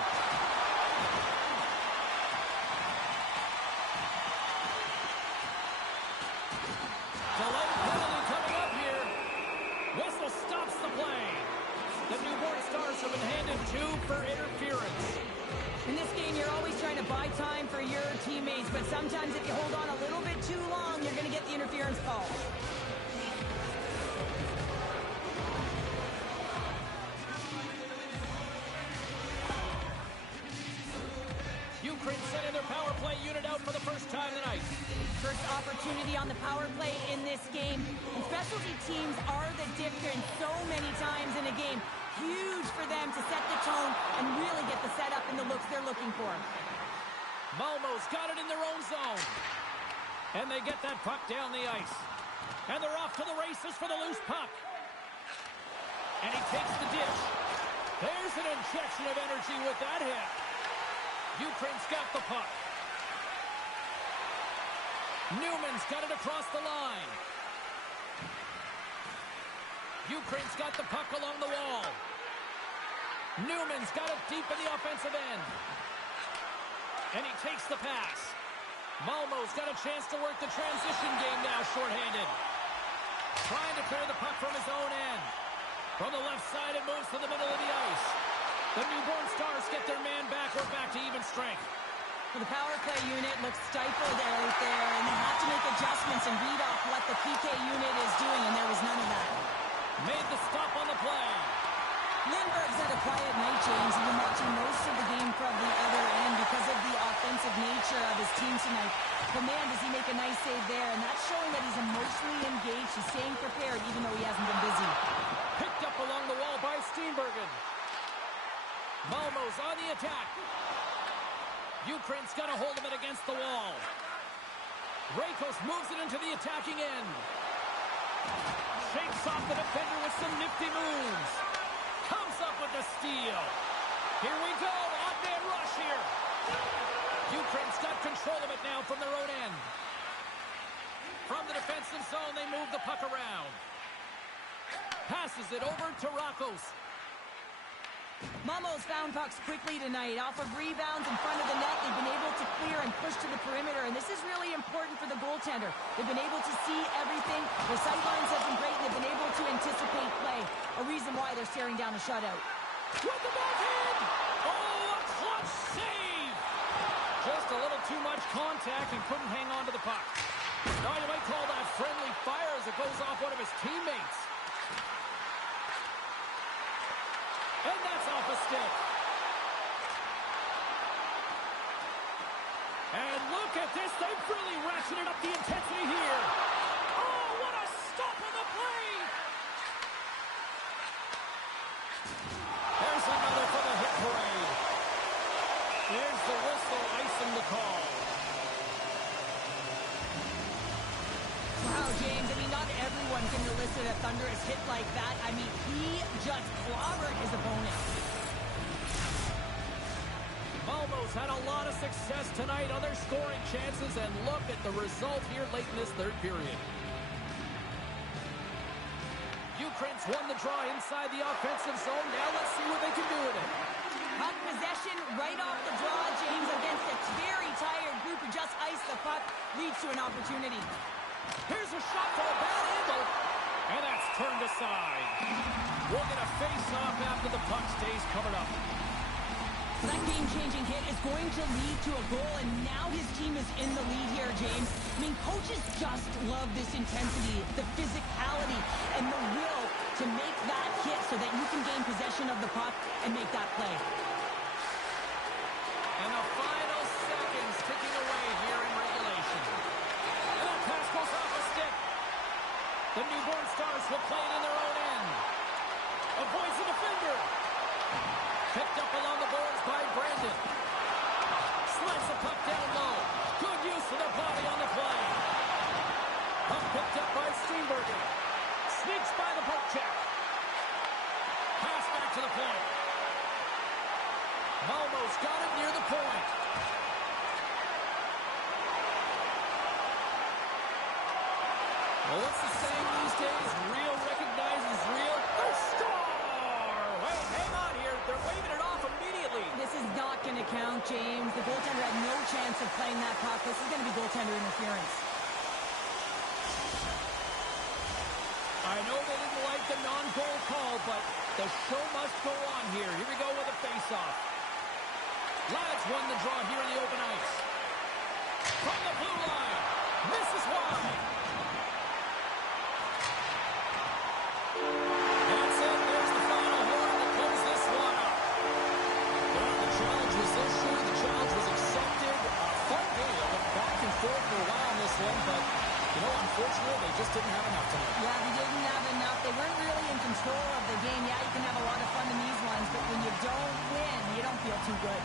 Delayed penalty coming up here. Whistle stops the play. The Newborn Stars have been handed 2 for interference. In this game, you're always trying to buy time for your teammates, but sometimes if you hold on a little bit too long, you're going to get the interference call. Ukraine sending their power play unit out for the first time tonight. First opportunity on the power play in this game. And specialty teams are the difference so many times in a game. Huge for them to set the tone and really get the setup and the looks they're looking for. Malmo's got it in their own zone. And they get that puck down the ice. And they're off to the races for the loose puck. And he takes the ditch. There's an injection of energy with that hit. Ukraine's got the puck. Newman's got it across the line. Ukraine's got the puck along the wall. Newman's got it deep in the offensive end. And he takes the pass. Malmo's got a chance to work the transition game now, shorthanded. Trying to clear the puck from his own end. From the left side, it moves to the middle of the ice. The Newborn Stars get their man back. We're back to even strength. Well, the power play unit looks stifled out there, and they have to make adjustments and read off what the PK unit is doing, and there was none of that. Made the stop on the play. Lindbergh's had a quiet night, James. He's been watching most of the game from the other end because of the offensive nature of his team tonight. But man, does he make a nice save there, and that's showing that he's emotionally engaged. He's staying prepared even though he hasn't been busy. Picked up along the wall by Steenbergen. Malmo's on the attack. Ukraine's got a hold of it against the wall. Rakos moves it into the attacking end. Shakes off the defender with some nifty moves. Comes up with the steal. Here we go. Odd man rush here. Ukraine's got control of it now from their own end. From the defensive zone, they move the puck around. Passes it over to Rakos. Momo's found pucks quickly tonight. Off of rebounds in front of the net, they've been able to clear and push to the perimeter, and this is really important for the goaltender. They've been able to see everything. The sight lines have been great, and they've been able to anticipate play. A reason why they're staring down a shutout. With the backhand! Oh, a clutch save! Just a little too much contact and couldn't hang on to the puck. Now you might call that friendly fire as it goes off one of his teammates. And that's off a stick. And look at this. They've really ratcheted up the intensity here. Oh, what a stop on the play. There's another for the hit parade. There's the whistle, icing the call. Wow, James, I mean, not everyone can elicit a thunderous hit like that. I mean, he just clobbered his opponent. Malmo's had a lot of success tonight on their scoring chances, and look at the result here late in this third period. Ukraine's won the draw inside the offensive zone. Now let's see what they can do with it. Puck possession right off the draw, James, against a very tired group who just iced the puck, leads to an opportunity. Here's a shot for a bad angle, and that's turned aside. We'll get a face-off after the puck stays covered up. That game-changing hit is going to lead to a goal, and now his team is in the lead here, James. I mean, coaches just love this intensity, the physicality, and the will to make that hit so that you can gain possession of the puck and make that play. And the final seconds ticking away here in regulation. And that pass goes off a stick. The Newborn Stars will play it in their own end. Avoids the defender. Picked up along the boards by Brandon. Slides the puck down low. Good use of their body on the play. Puck picked up by Steenbergen. Sneaks by the poke check. Pass back to the point. Malmo's got it near the point. Well, what's the saying these days? Real recognizes real. They score! Wait, hang on here. They're waving it off immediately. This is not going to count, James. The goaltender had no chance of playing that puck. This is going to be goaltender interference. I know they didn't like the non-goal call, but the show must go on here. Here we go with a face-off. Lads won the draw here in the open ice. From the blue line, misses wide. That's it. There's the final horn to close this one up. Well, the challenge was issued. The challenge was accepted. Fun game. It went back and forth for a while on this one, but, you know, unfortunately, they just didn't have enough tonight. Yeah, they didn't have enough. They weren't really in control of the game. Yeah, you can have a lot of fun in these ones, but when you don't win, you don't feel too good.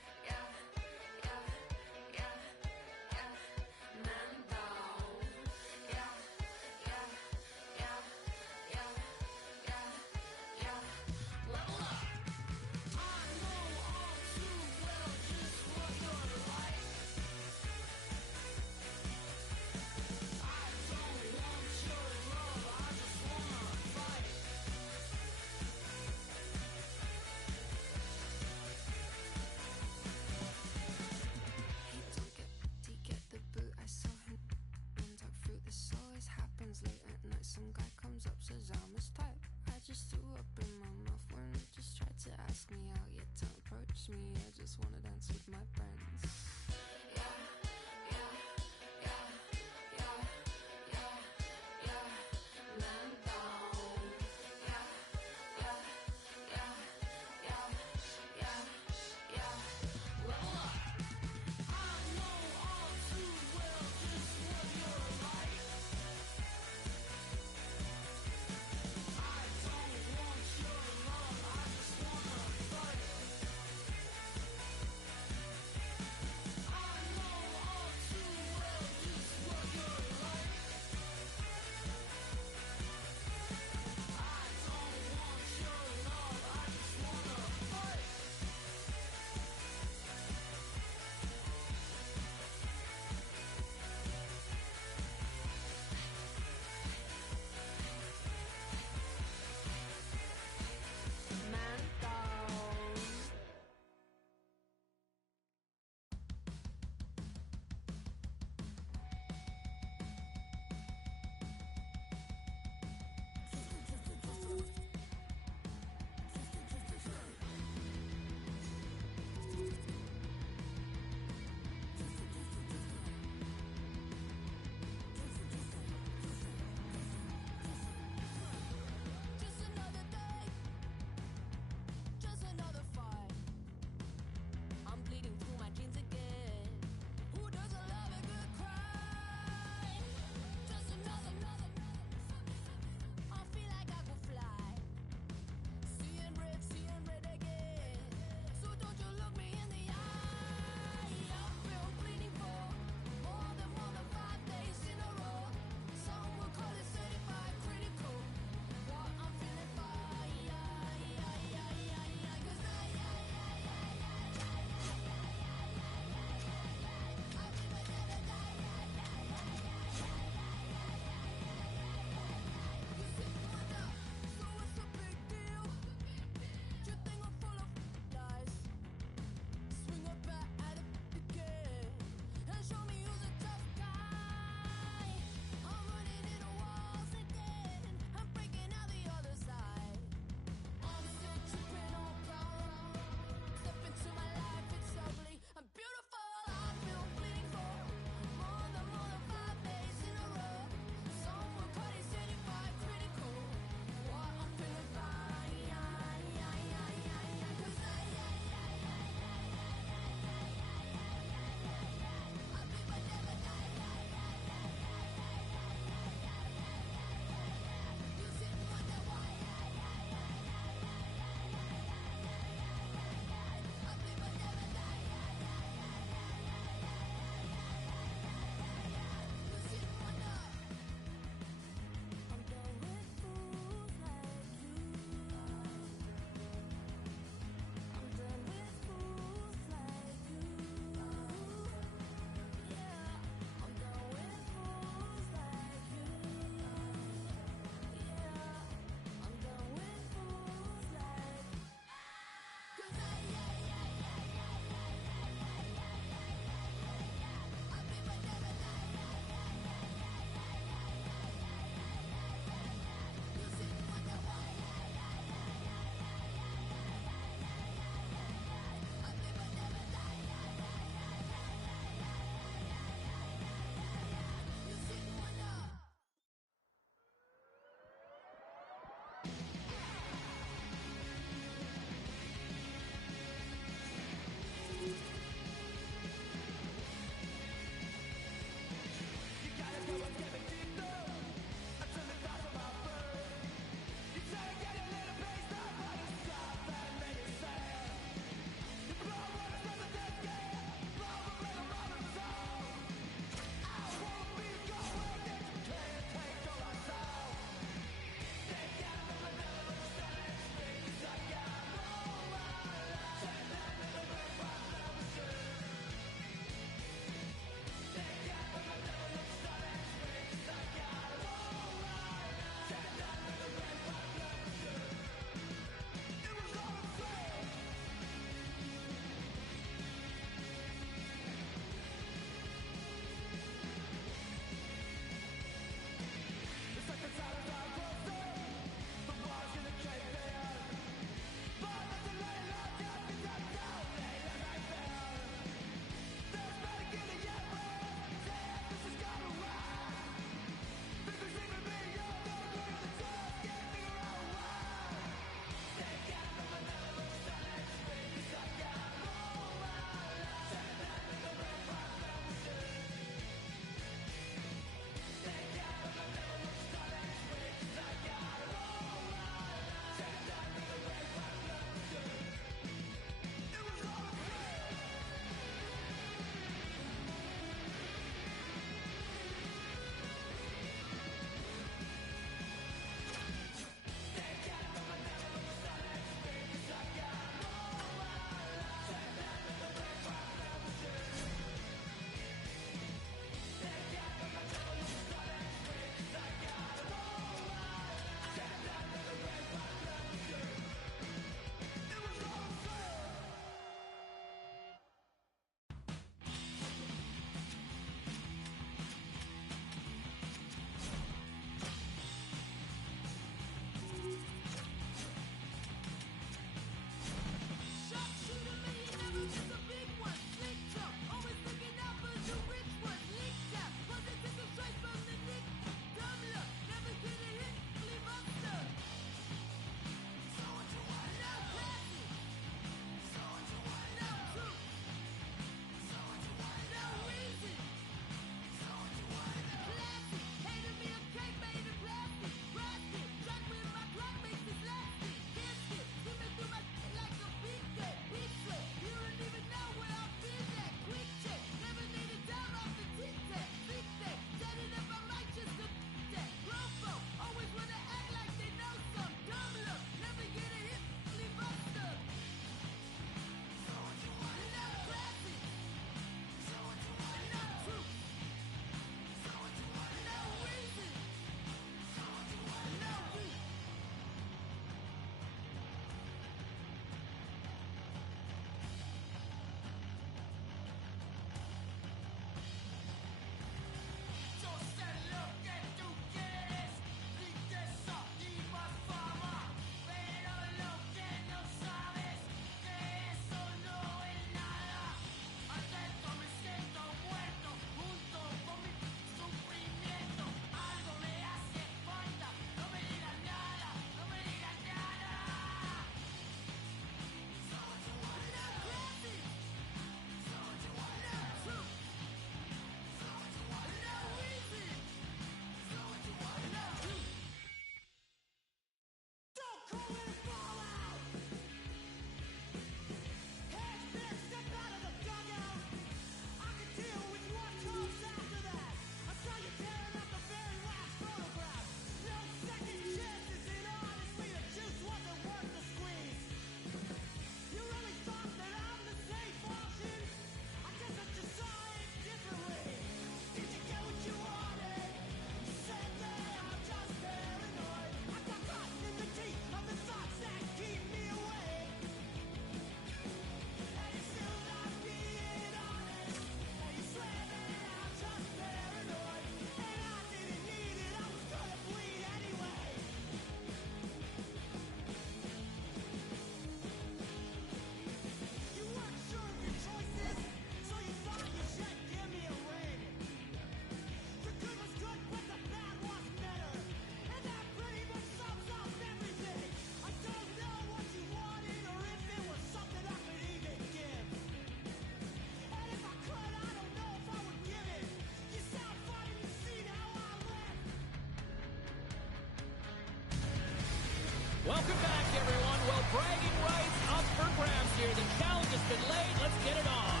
Welcome back, everyone. Well, bragging rights up for grabs here. The challenge has been laid. Let's get it on.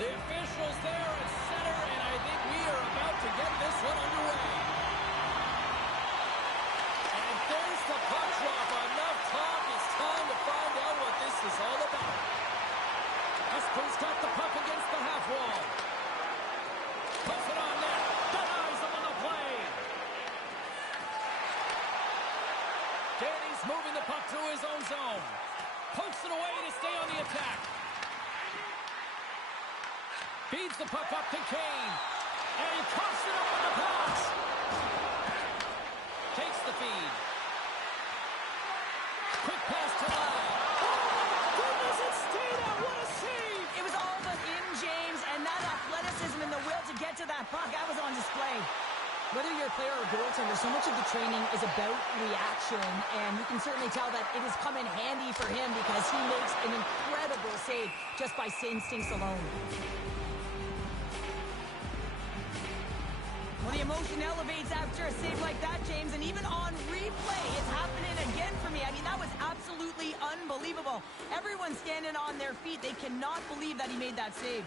The officials there at center, and I think we are about to get this one underway. And there's the puck drop. Enough talk. It's time to find out what this is all about. Espo's got the puck against the half wall. Puts it on net. Denies him on the play. Danny's moving the puck through his own zone. Pokes it away to stay on the attack. Feeds the puck up to Kane. And he coughs it up on the pass. Takes the feed. Quick pass to Ladd. Oh, my goodness, it stayed out. What a save. It was all but in, James, and that athleticism and the will to get to that puck, that was on display. Whether you're a player or a goaltender, so much of the training is about reaction, and you can certainly tell that it has come in handy for him because he makes an incredible save just by instincts alone. Well, the emotion elevates after a save like that, James, and even on replay, it's happening again for me. I mean, that was absolutely unbelievable. Everyone's standing on their feet. They cannot believe that he made that save.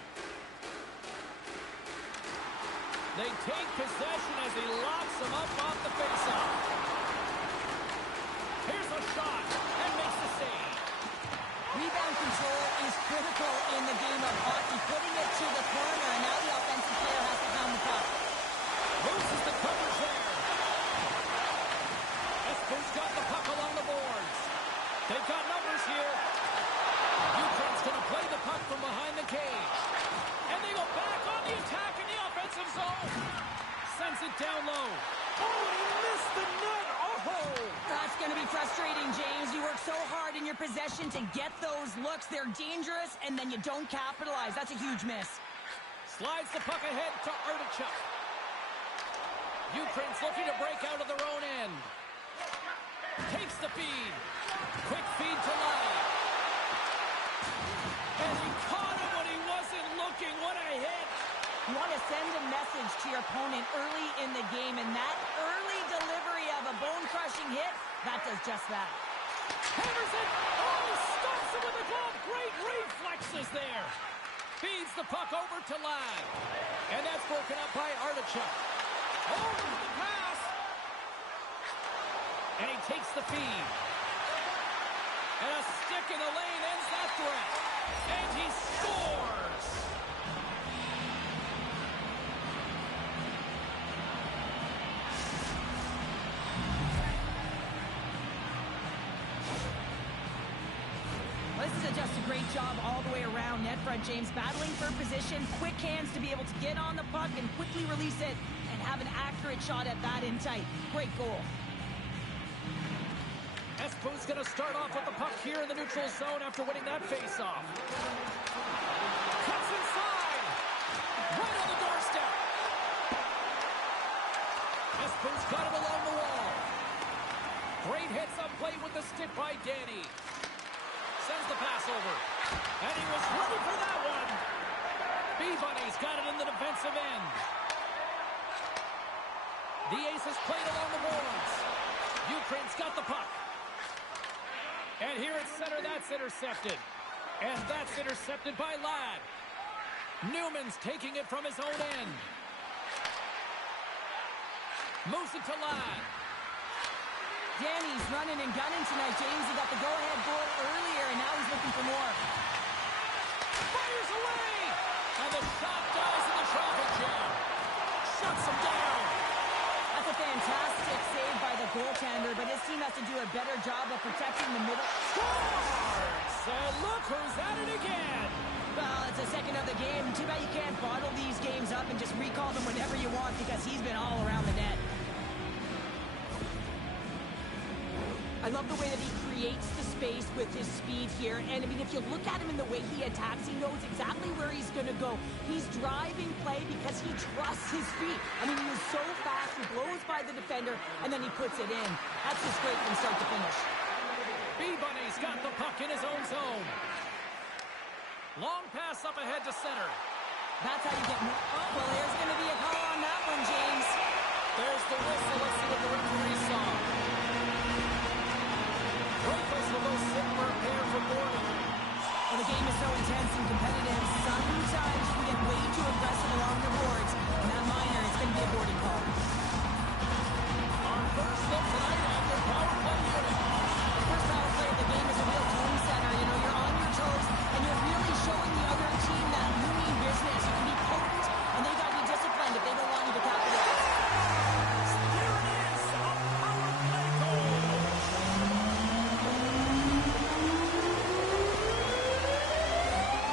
They take possession as he locks them up off the faceoff. Here's a shot, and makes the save. Rebound control is critical in the game of hockey. Putting it to the corner, and now the offensive player has to pound the puck. Loses the coverage there. Espo's got the puck along the boards. They've got numbers here. Ukraine's going to play the puck from behind the cage. And they go back on the attack in the offensive zone. Sends it down low. Oh, he missed the net. Oh! That's going to be frustrating, James. You work so hard in your possession to get those looks. They're dangerous, and then you don't capitalize. That's a huge miss. Slides the puck ahead to Artichuk. Ukraine's looking to break out of their own end. Takes the feed. Quick feed to Ladd. And he caught him when he wasn't looking. What a hit. You want to send a message to your opponent early in the game, and that early delivery of a bone-crushing hit, that does just that. Hammers it. Oh, stops him with the glove. Great reflexes there. Feeds the puck over to Ladd. And that's broken up by Artichuk. Over the pass. And he takes the feed. And a stick in the lane ends that threat. And he scores. Well, this is just a great job all the way around net front, James. Battling for position, quick hands to be able to get on the puck and quickly release it and have an accurate shot at that in tight. Great goal. Espo's going to start off with the puck here in the neutral zone after winning that faceoff. Cuts inside. Right on the doorstep. Espo's got it along the wall. Great hits up play with the stick by Danny. Sends the pass over. And he was ready for that one. B-Bunny's got it in the defensive end. The Aces played along the boards. Ukraine's got the puck. And here at center, that's intercepted. And that's intercepted by Ladd. Newman's taking it from his own end. Moves it to Ladd. Danny's running and gunning tonight, James. He got the go-ahead goal earlier, and now he's looking for more. Fires away! And the shot dies in the traffic jam. Shuts him down. That's a fantastic save by the goaltender, but his team has to do a better job of protecting the middle. Scores! And look who's at it again. Well, it's the second of the game. Too bad you can't bottle these games up and just recall them whenever you want because he's been all around the net. I love the way that he creates the space with his speed here. And I mean, if you look at him in the way he attacks, he knows exactly where he's going to go. He's driving play because he trusts his feet. I mean, he is so fast, he blows by the defender, and then he puts it in. That's just great from start to finish. B-Bunny's got the puck in his own zone. Long pass up ahead to center. That's how you get more. Oh, well, there's going to be a call on that one, James. There's the whistle. Let's see what the referee saw. Broncos will go sit and prepare for boarding. Well, the game is so intense and competitive. Sometimes you can get way too aggressive along the boards. And that minor, it's going to be a boarding call. Our first look tonight at their power play unit. The first power play of the game is a real tone setter. You know, you're on your toes, and you're really showing the other team that you mean business. You can be potent, and they got to be disciplined if they don't want you to capitalize. Here it is, a power play goal.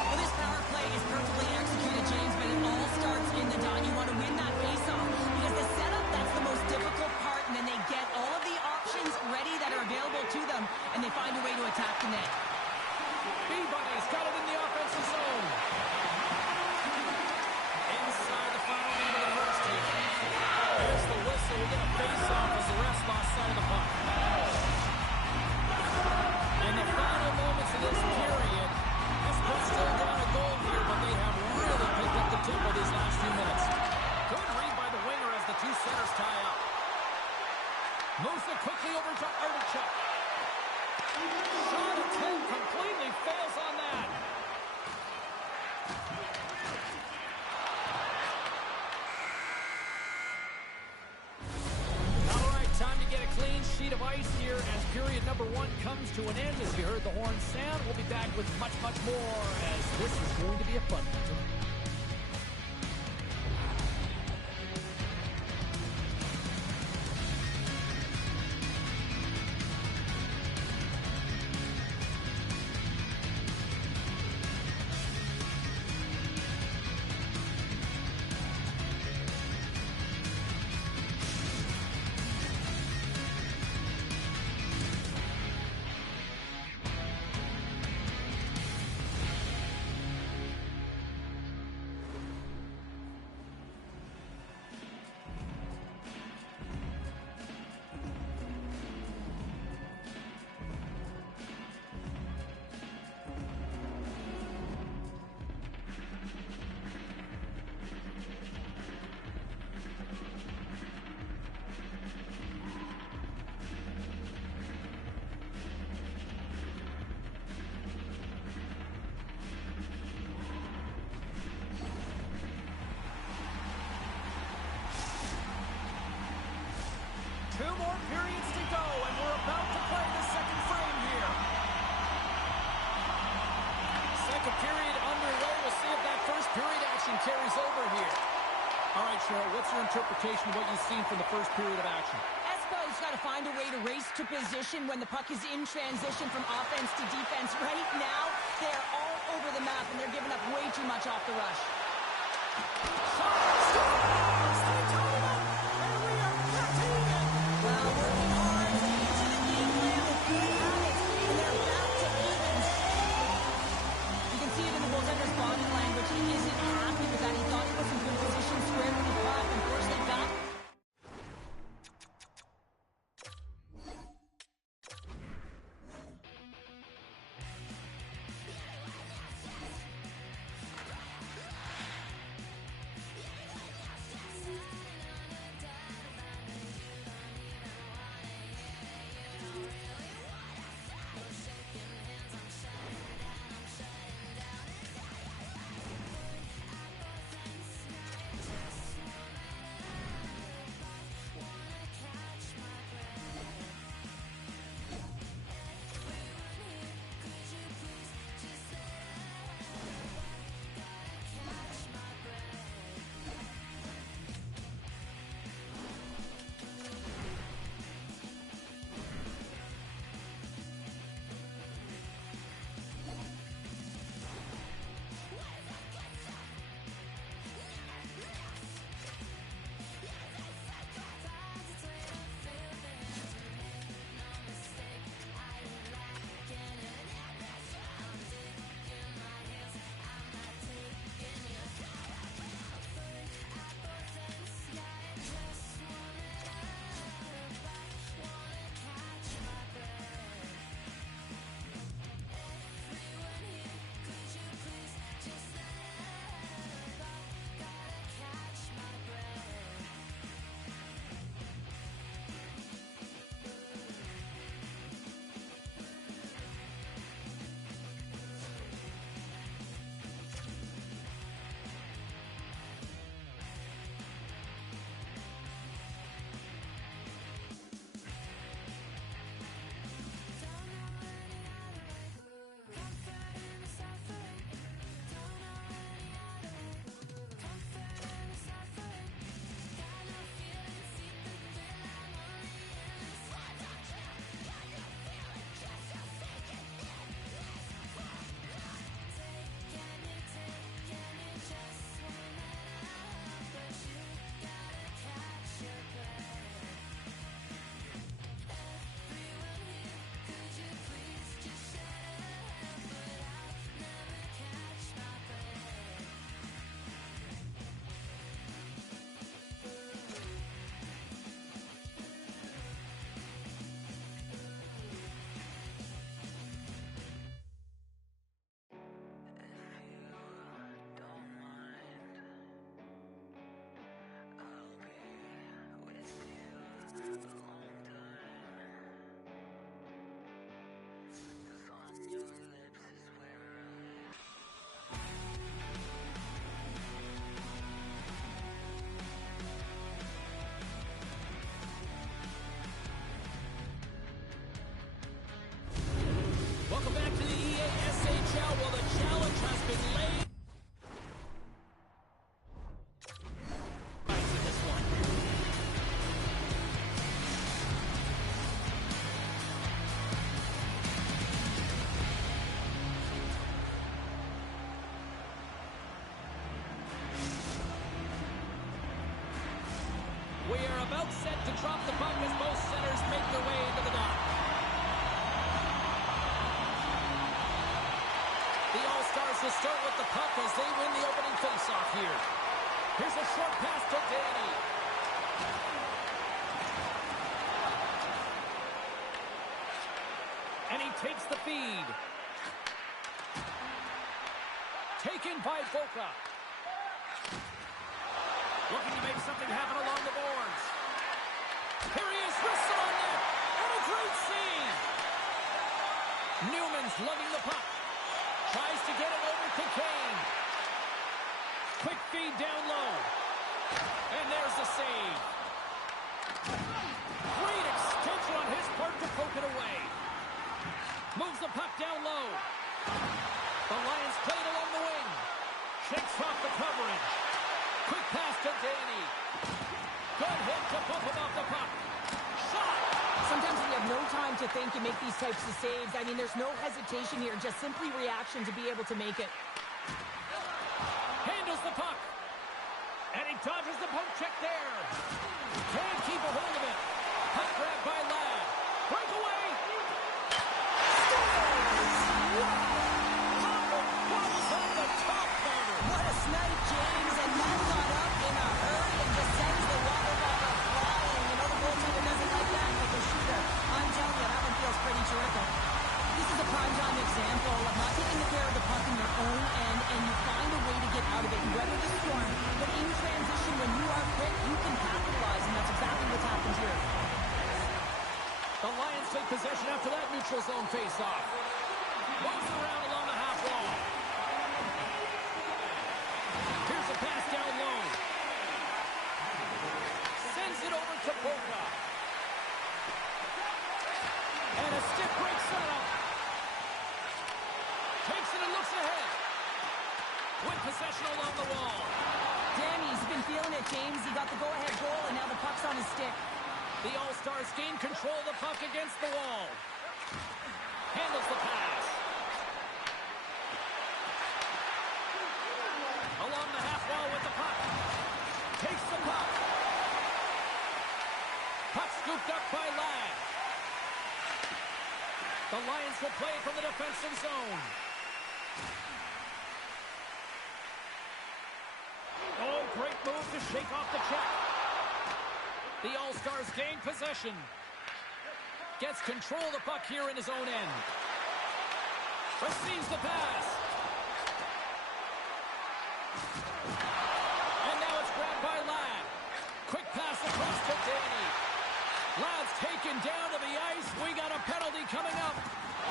Well, this power play is perfectly executed, James, but it all starts in the dot. You want to win that faceoff because the setup, that's the most difficult part, and then they get all of the options ready that are available to them, and they find a way to attack the net. B-Bunny's got it in the offensive zone. Inside the final minute of the first team. There's the whistle. We get a face-off as the refs lost sight of the puck. In the final moments of this period, this puts still down a goal here, but they have really picked up the tempo these last few minutes. Good read by the winger as the two centers tie up. Moves it quickly over to Artichuk. Shot attempt completely fails on that. All right, time to get a clean sheet of ice here as period number one comes to an end. As you heard the horn sound, we'll be back with much, much more as this is going to be a fun one. Two more periods to go, and we're about to play the second frame here. Second period underway. We'll see if that first period action carries over here. All right, Cheryl, what's your interpretation of what you've seen from the first period of action? Espo's got to find a way to race to position when the puck is in transition from offense to defense. Right now, they're all over the map, and they're giving up way too much off the rush. Well, working hard to get to the game plan with good habits, and they're back to evens. You can see it in the goaltender's body language. He isn't happy with that. He thought he was in good position, squared with the puck. Unfortunately, back. drop the puck as both centers make their way into the dock. The All-Stars will start with the puck as they win the opening faceoff here. Here's a short pass to Danny. And he takes the feed. Taken by Boca. Looking to make something happen along the boards. Here he is, whistle on net. And a great save. Newman's lugging the puck. Tries to get it over to Kane. Quick feed down low. And there's the save. Great extension on his part to poke it away. Moves the puck down low. The Lions play it along the wing. Shakes off the coverage. Quick pass to Danny. Good hit to bump him off the puck. Shot! Sometimes when you have no time to think, you make these types of saves. I mean, there's no hesitation here, just simply reaction to be able to make it. Handles the puck. And he dodges the poke check there. Can't keep a hold of it. Puck grab by Ladd. Breakaway. Bobbles on the top corner. What a snipe, James, and that got up in a hurry and just sends the water bottle flying. You know the goaltender doesn't like that, but the shooter, I'm telling you, that one feels pretty terrific. This is a prime-time example of not taking care of the puck in your own end, and you find a way to get out of it. You weather the storm, but in transition, when you are quick, you can capitalize, and that's exactly what's happened here. The Lions take possession after that neutral zone face-off. Moves around along the half wall. Here's a pass down low. Sends it over to Boca. And a stick break setup. Takes it and looks ahead. With possession along the wall. Danny's been feeling it, James. He got the go-ahead goal, and now the puck's on his stick. The All-Stars gain control of the puck against the wall. Handles the pass. Along the half wall with the puck. Takes the puck. Puck scooped up by Ladd. The Lions will play from the defensive zone. Oh, great move to shake off the check. The All-Stars gain possession. Gets control of the puck here in his own end. Receives the pass. And now it's grabbed by Ladd. Quick pass across to Danny. Ladd's taken down to the ice. We got a penalty coming up.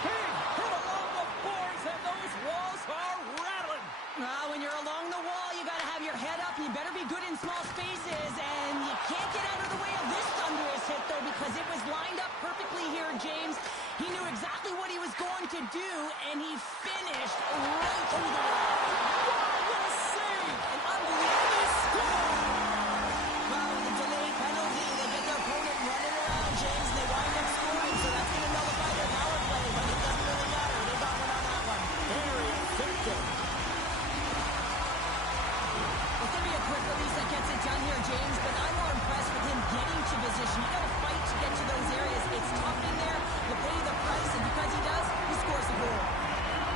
Big hit along the boards, and those walls are rattling. When you're along the wall, you got to have your head up. You better be good in small spaces, and you can't get out of the way of this thunderous hit, though, because it was lined up perfectly here, James. He knew exactly what he was going to do, and he finished right through the wall. Wow, what a save! An unbelievable score! Wow, with a delayed penalty, they get their opponent running around, James, and they wind up scoring, so that's going to nullify their power play, but it doesn't really matter. They got one on that one. Very effective. It's going to be a quick release that gets it done here, James, but I'm more impressed with him getting to position. You got to fight to get to those areas. It's tough in there. You pay the price, and because he does, he scores the goal.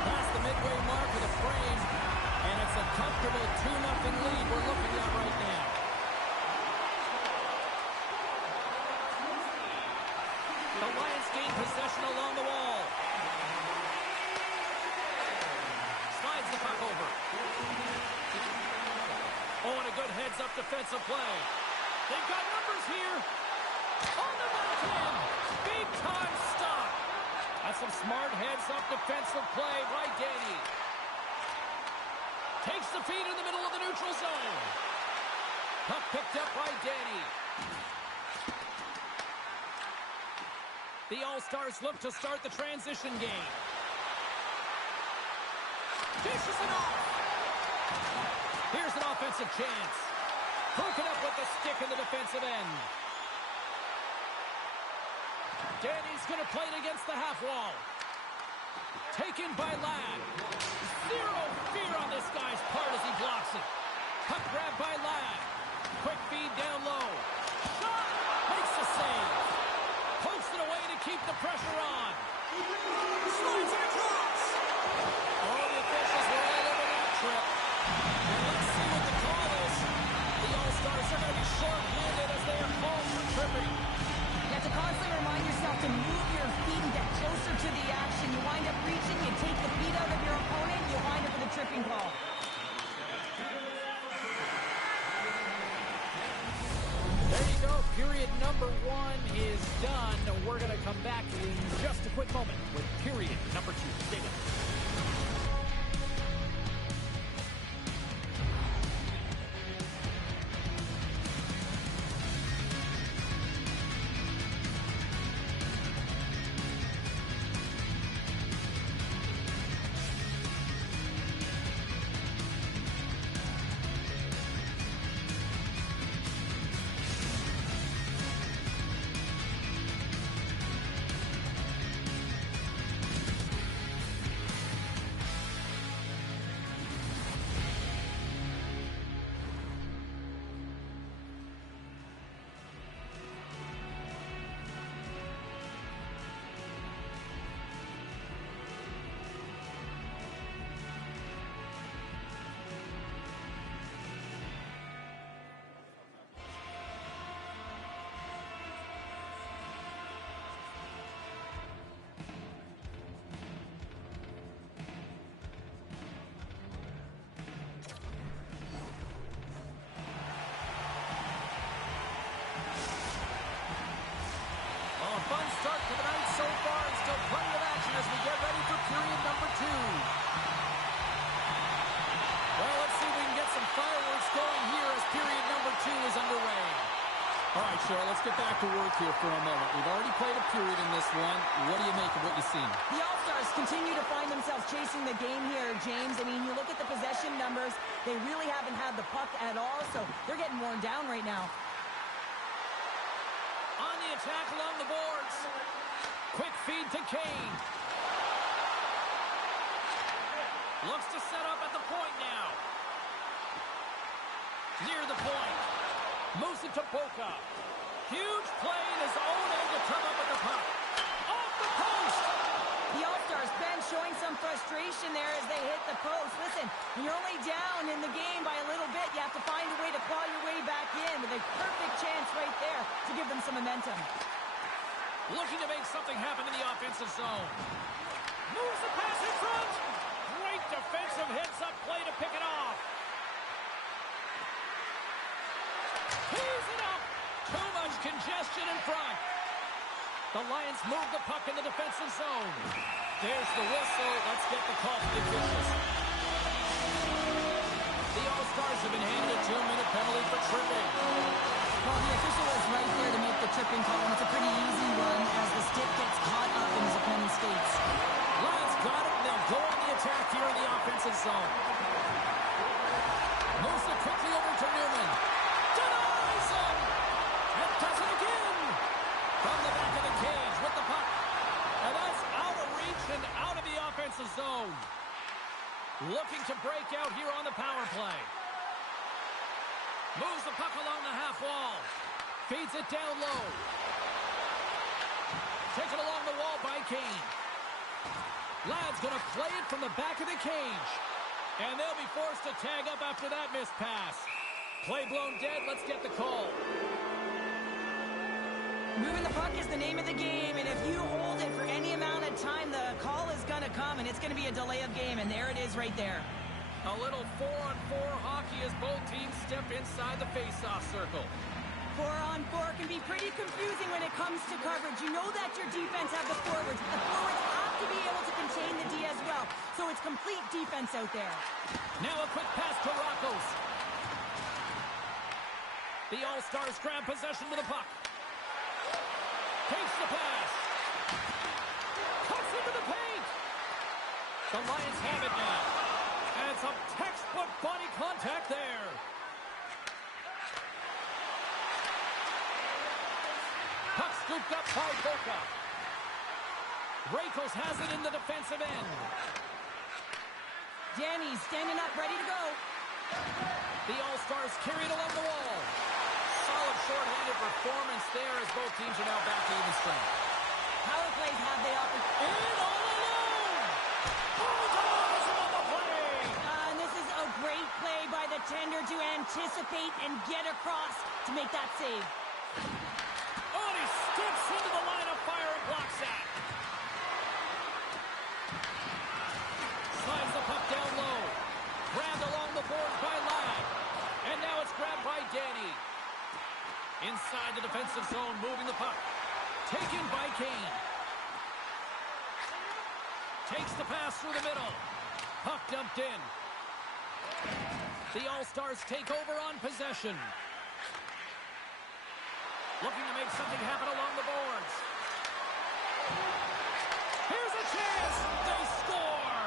Past the midway mark of the frame, and it's a comfortable 2-0 lead we're looking at right now. The Lions gain possession along the wall. Slides the puck over. Oh, and a good heads-up defensive play. They've got numbers here. On the backhand. Big-time stop. That's some smart heads-up defensive play by Danny. Takes the feed in the middle of the neutral zone. Puck picked up by Danny. The All-Stars look to start the transition game. Dishes it off. Here's an offensive chance. Broken up with the stick in the defensive end. Danny's going to play it against the half wall. Taken by Ladd. Zero fear on this guy's part as he blocks it. Puck grab by Ladd. Quick feed down low. Shot! Makes the done. We're going to come back in just a quick moment with period number 2. Stay with us. Fun start to the night so far, and still plenty of action as we get ready for period number 2. Well, let's see if we can get some fireworks going here as period number 2 is underway. All right, Cheryl, let's get back to work here for a moment. We've already played a period in this one. What do you make of what you've seen? The All-Stars continue to find themselves chasing the game here, James. I mean, you look at the possession numbers, they really haven't had the puck at all, so they're getting worn down right now. On the attack along the boards. Quick feed to Kane. Looks to set up at the point now. Near the point. Moves it to Boca. Huge play in his own end to come up with the puck. Off the post! The All-Stars bench showing some frustration there as they hit the post. Listen, when you're only down in the game by a little bit, you have to find a way to claw your way back in with a perfect chance right there to give them some momentum. Looking to make something happen in the offensive zone. Moves the pass in front. Great defensive heads-up play to pick it off. Tees it up. Too much congestion in front. The Lions move the puck in the defensive zone. There's the whistle. Let's get the call for the officials. The All-Stars have been handed a 2-minute penalty for tripping. Well, the official was right there to make the tripping call, and it's a pretty easy one as the stick gets caught up in his opponent's skates. Lions got it, and they'll go on the attack here in the offensive zone. Moves it quickly over to Newman. Denies him! And does it again! From the back of the cage with the puck. And that's out of reach and out of the offensive zone. Looking to break out here on the power play. Moves the puck along the half wall. Feeds it down low. Taken along the wall by Kane. Ladd's going to play it from the back of the cage. And they'll be forced to tag up after that missed pass. Play blown dead. Let's get the call. Moving the puck is the name of the game, and if you hold it for any amount of time, the call is going to come, and it's going to be a delay of game, and there it is right there. A little 4-on-4 hockey as both teams step inside the face-off circle. 4-on-4 can be pretty confusing when it comes to coverage. You know that your defense have the forwards, but the forwards have to be able to contain the D as well. So it's complete defense out there. Now a quick pass to Rockos. The All-Stars grab possession with the puck. Takes the pass. Cuts into the paint. The Lions have it now. And some textbook body contact there. Puck scooped up by Boca. Rakos has it in the defensive end. Danny's standing up, ready to go. The All-Stars carry it along the wall. Solid short-handed performance there as both teams are now back to even strength. Power plays have the opportunity. In all alone! Bulldogs on the play! And this is a great play by the tender to anticipate and get across to make that save. Oh, and he steps into the line of fire and blocks that. Slides the puck down low. Grabbed along the boards by Ladd. And now it's grabbed by Danny. Inside the defensive zone, moving the puck. taken by Kane. Takes the pass through the middle. Puck dumped in. The All-Stars take over on possession. Looking to make something happen along the boards. Here's a chance. They score.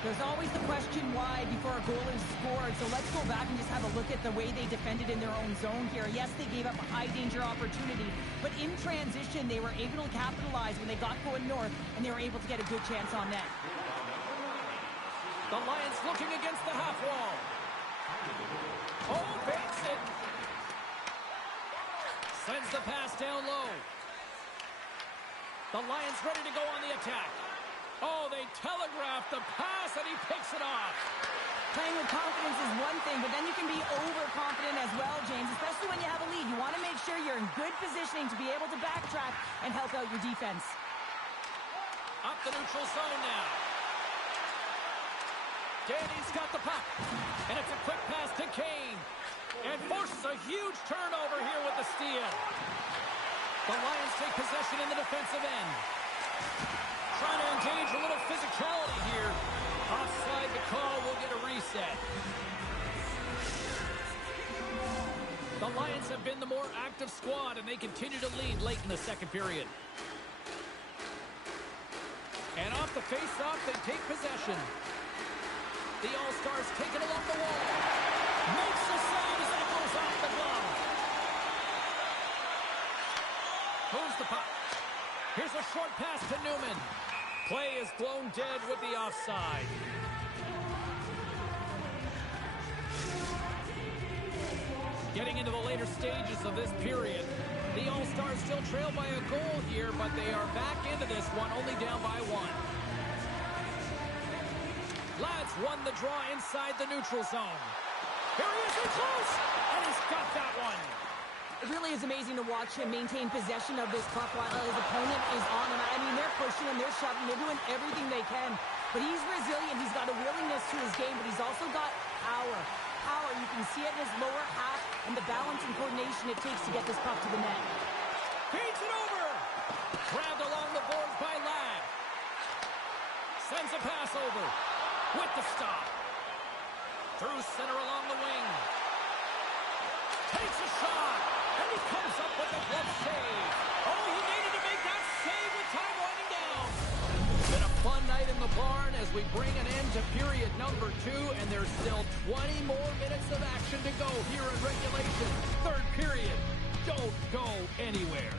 There's always the question why before a goal is scored, so let's go back and just have a look at the way they defended in their own zone here. Yes, they gave up a high-danger opportunity, but in transition, they were able to capitalize when they got going north, and they were able to get a good chance on net. The Lions looking against the half wall. Oh, baits it. Sends the pass down low. The Lions ready to go on the attack. Oh, they telegraphed the pass, and he picks it off. Playing with confidence is one thing, but then you can be overconfident as well, James, especially when you have a lead. You want to make sure you're in good positioning to be able to backtrack and help out your defense. Up the neutral zone now. Danny's got the puck, and it's a quick pass to Kane, and forces a huge turnover here with the steal. The Lions take possession in the defensive end. Trying to engage a little physicality here. Offside the call, will get a reset. The Lions have been the more active squad, and they continue to lead late in the second period. And off the face-off, they take possession. The All-Stars take it along the wall. Makes the save as it goes off the glove. Moves the puck. Here's a short pass to Newman. Play is blown dead with the offside. Getting into the later stages of this period, the All-Stars still trail by a goal here, but they are back into this one, only down by one. Lads won the draw inside the neutral zone. Here he is, in close, and he's got that one. It really is amazing to watch him maintain possession of this puck while his opponent is on him. I mean, they're pushing him, they're shoving, they're doing everything they can. But he's resilient, he's got a willingness to his game, but he's also got power. Power, you can see it in his lower half and the balance and coordination it takes to get this puck to the net. Feeds it over. Grabbed along the boards by Ladd. Sends a pass over. With the stop. Through center along the wing. Takes a shot. And he comes up with a glove save. Oh, he needed to make that save with time winding down. Been a fun night in the barn as we bring an end to period number 2, and there's still 20 more minutes of action to go here in regulation. Third period. Don't go anywhere.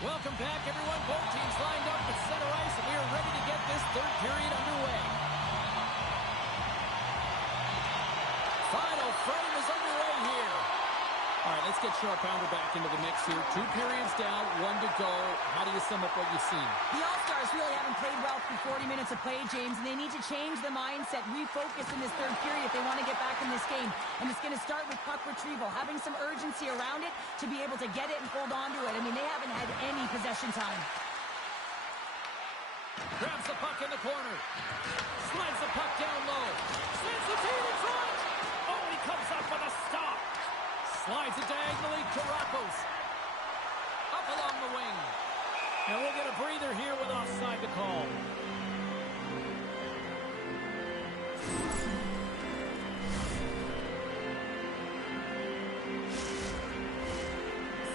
Welcome back, everyone. Both teams lined up at center ice, and we are ready to get this third period underway. Final frame is underway here. All right, let's get Sharp Pounder back into the mix here. 2 periods down, 1 to go. How do you sum up what you've seen? The All-Stars really haven't played well through 40 minutes of play, James, and they need to change the mindset, refocus in this third period if they want to get back in this game. And it's going to start with puck retrieval, having some urgency around it to be able to get it and hold on to it. I mean, they haven't had any possession time. Grabs the puck in the corner. Slides the puck down low. Sends the team in front. Oh, he comes up with a stop. Slides it diagonally to Rakos. Up along the wing. And we'll get a breather here with offside to call.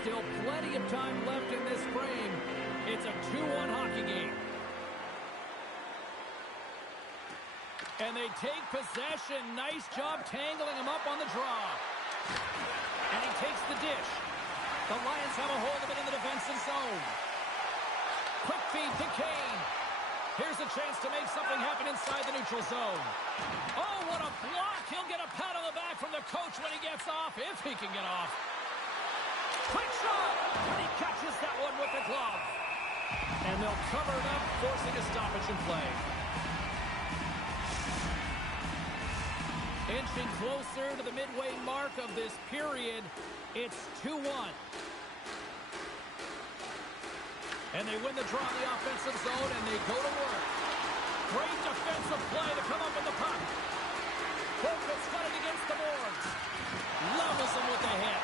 Still plenty of time left in this frame. It's a 2-1 hockey game. And they take possession. Nice job tangling him up on the draw. And he takes the dish. The Lions have a hold of it in the defensive zone. Quick feed to Kane. Here's a chance to make something happen inside the neutral zone. Oh, what a block. He'll get a pat on the back from the coach when he gets off, if he can get off. Quick shot. And he catches that one with the glove. And they'll cover it up, forcing a stoppage in play. Inching closer to the midway mark of this period. It's 2-1. And they win the draw in the offensive zone, and they go to work. Great defensive play to come up with the puck. Bourquet's got it against the boards. Levels him with the hit.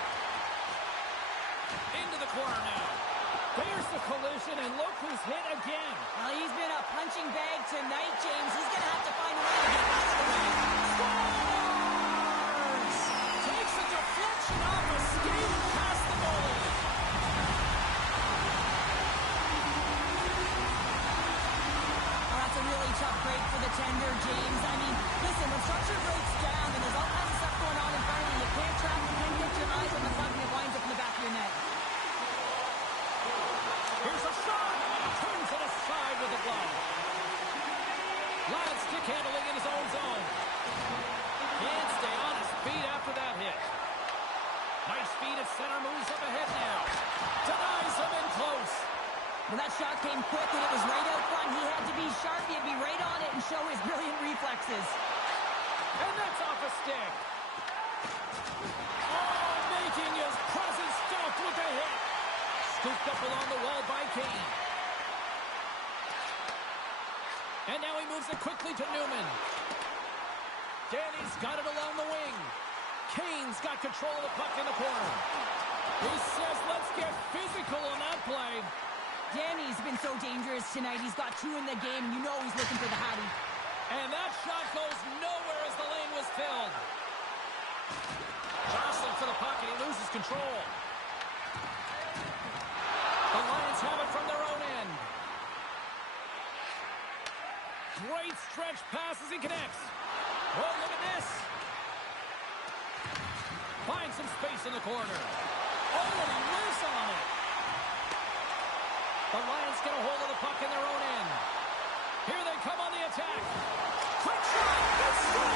Into the corner now. There's the collision, and look who's hit again. Well, he's been a punching bag tonight, James. He's going to have to find a way to get out of the way. Scores! Takes a deflection off a skate past the goalie. Oh, that's a really tough break for the tender, James. I mean, listen, when structure breaks down and there's all kinds of stuff going on in front of you, you can't track, you can't get your eyes on the puck, and it winds up in the back of your net. Here's a shot. Turns it aside with a glove. Ladd stick handling in his own zone. Can't stay on his feet after that hit. Nice speed at center, moves up ahead now. Denies him in close. Well, that shot came quick and it was right out front. He had to be sharp, he had to be right on it and show his brilliant reflexes. And that's off a stick. Oh, making his presence felt with a hit. Scooped up along the wall by Kane. And now he moves it quickly to Newman. Danny's got it along the wing. Kane's got control of the puck in the corner. He says, let's get physical on that play. Danny's been so dangerous tonight. He's got 2 in the game, and you know he's looking for the hattie. And that shot goes nowhere as the lane was filled. Jostling for the puck, and he loses control. The Lions have it from their own end. Great stretch passes, he connects. Oh, look at this. Finds some space in the corner. Oh, and he whiffs on it. The Lions get a hold of the puck in their own end. Here they come on the attack. Quick shot. Good score.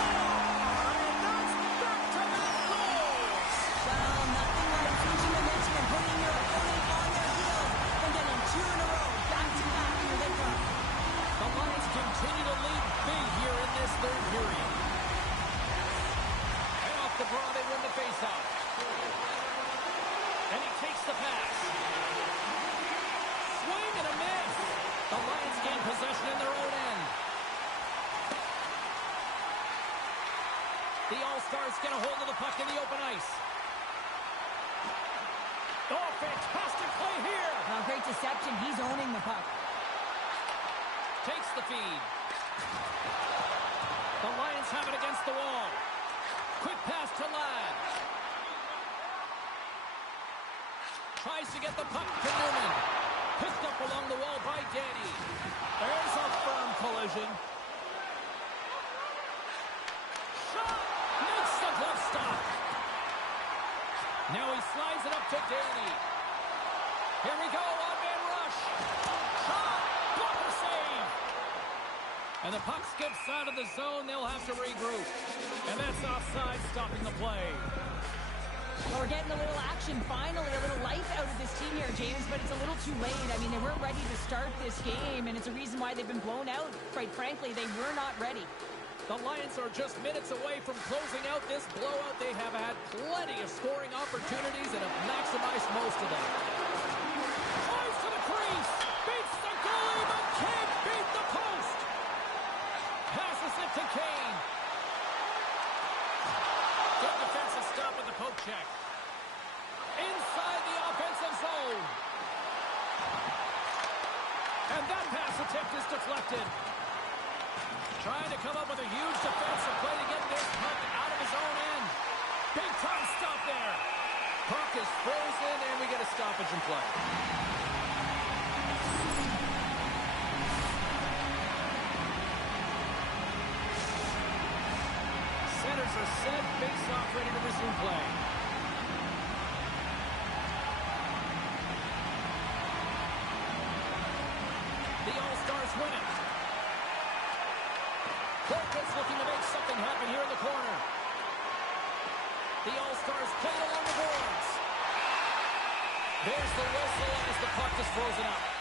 And that's back-to-back goals. Well, nothing like reaching momentum and putting your opponent on their heels and getting 2 in a row, back-to-back, here they come. The Lions continue to lead big here in this third period. And off the draw, they win the faceoff. And he takes the pass. Swing and a miss. The Lions gain possession in their own end. The All-Stars get a hold of the puck in the open ice. Oh, fantastic play here. Well, great deception. He's owning the puck. Takes the feed. The Lions have it against the wall. Quick pass to Ladd. Tries to get the puck to Newman. Picked up along the wall by Danny. There's a firm collision. Shot! Makes the glove stop. Now he slides it up to Danny. Here we go, on-man rush. Shot! Blocker save! And the puck skips out of the zone. They'll have to regroup. And that's offside, stopping the play. Well, we're getting a little action finally, a little life out of this team here, James, but it's a little too late. I mean, they weren't ready to start this game, and it's a reason why they've been blown out. Quite frankly, they were not ready. The Lions are just minutes away from closing out this blowout. They have had plenty of scoring opportunities and have maximized most of them. Tries to the crease. Beats the goalie, but can't beat the post. Passes it to Kane. Good defensive stop with the poke check. Trying to come up with a huge defensive play to get this puck out of his own end. Big time stop there. Puck is frozen, and we get a stoppage in play. Centers are set. Face-off ready to resume play. The All-Stars win it. Colquitt's looking to make something happen here in the corner. The All-Stars play along the boards. There's the whistle as the puck is frozen up.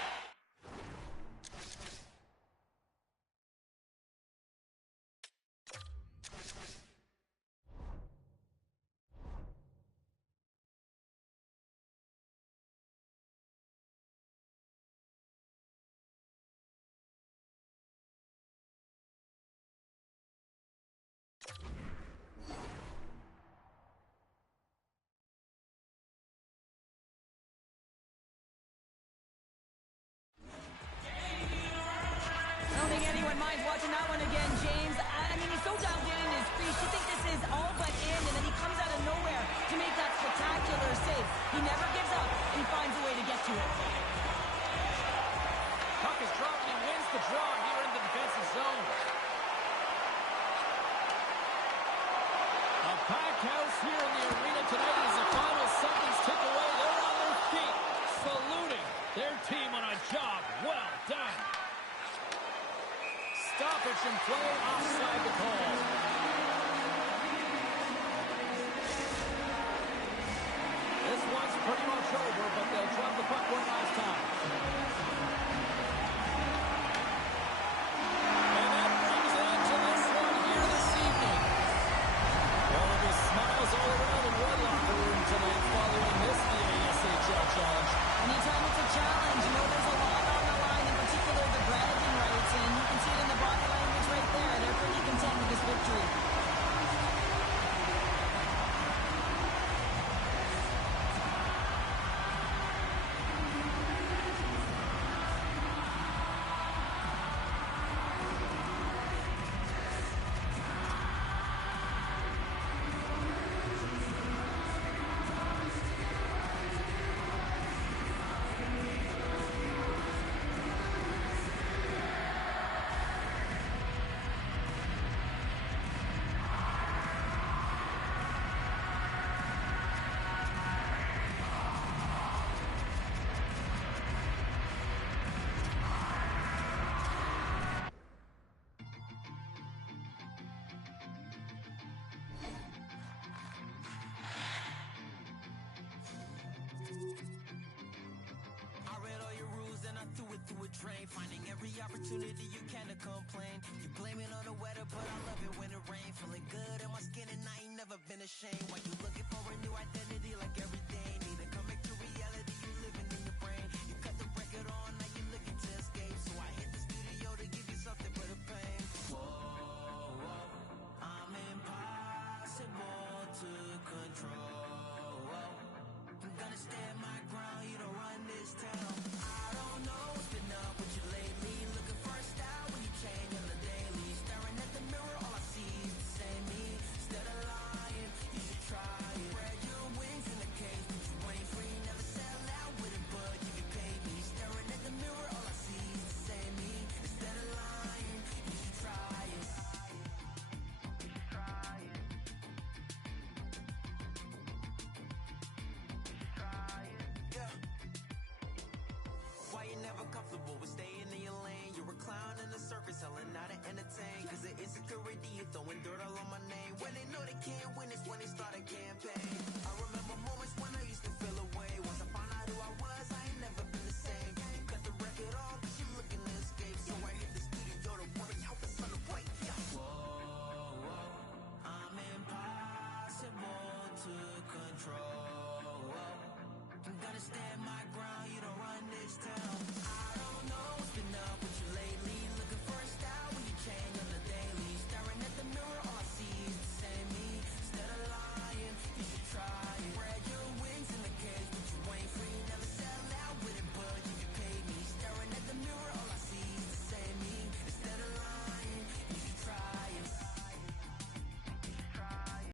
Minds watching that one again, James. I mean, he's so dialed in his crease. You think this is all but in, and then he comes out of nowhere to make that spectacular save. He never gives up, and he finds a way to get to it. Puck is dropped, and he wins the draw here in the defensive zone. A packed house here in the arena tonight as the final seconds tick away. They're on their feet, saluting their team on a job well done. Stoppage in play, offside the call. This one's pretty much over, but they'll drop the puck one last time. And that brings an end to this one here this evening. Well, there'll be smiles all around the Red Locker room tonight following this ASHL challenge. Anytime it's a challenge, you know there's a lot on the line, in particular the bragging rights, and you can see it in the body language right there. They're pretty content with this victory. Finding every opportunity you can to complain. You blame it on the weather, but I love it when it rains. Feeling good in my skin and I ain't never been ashamed.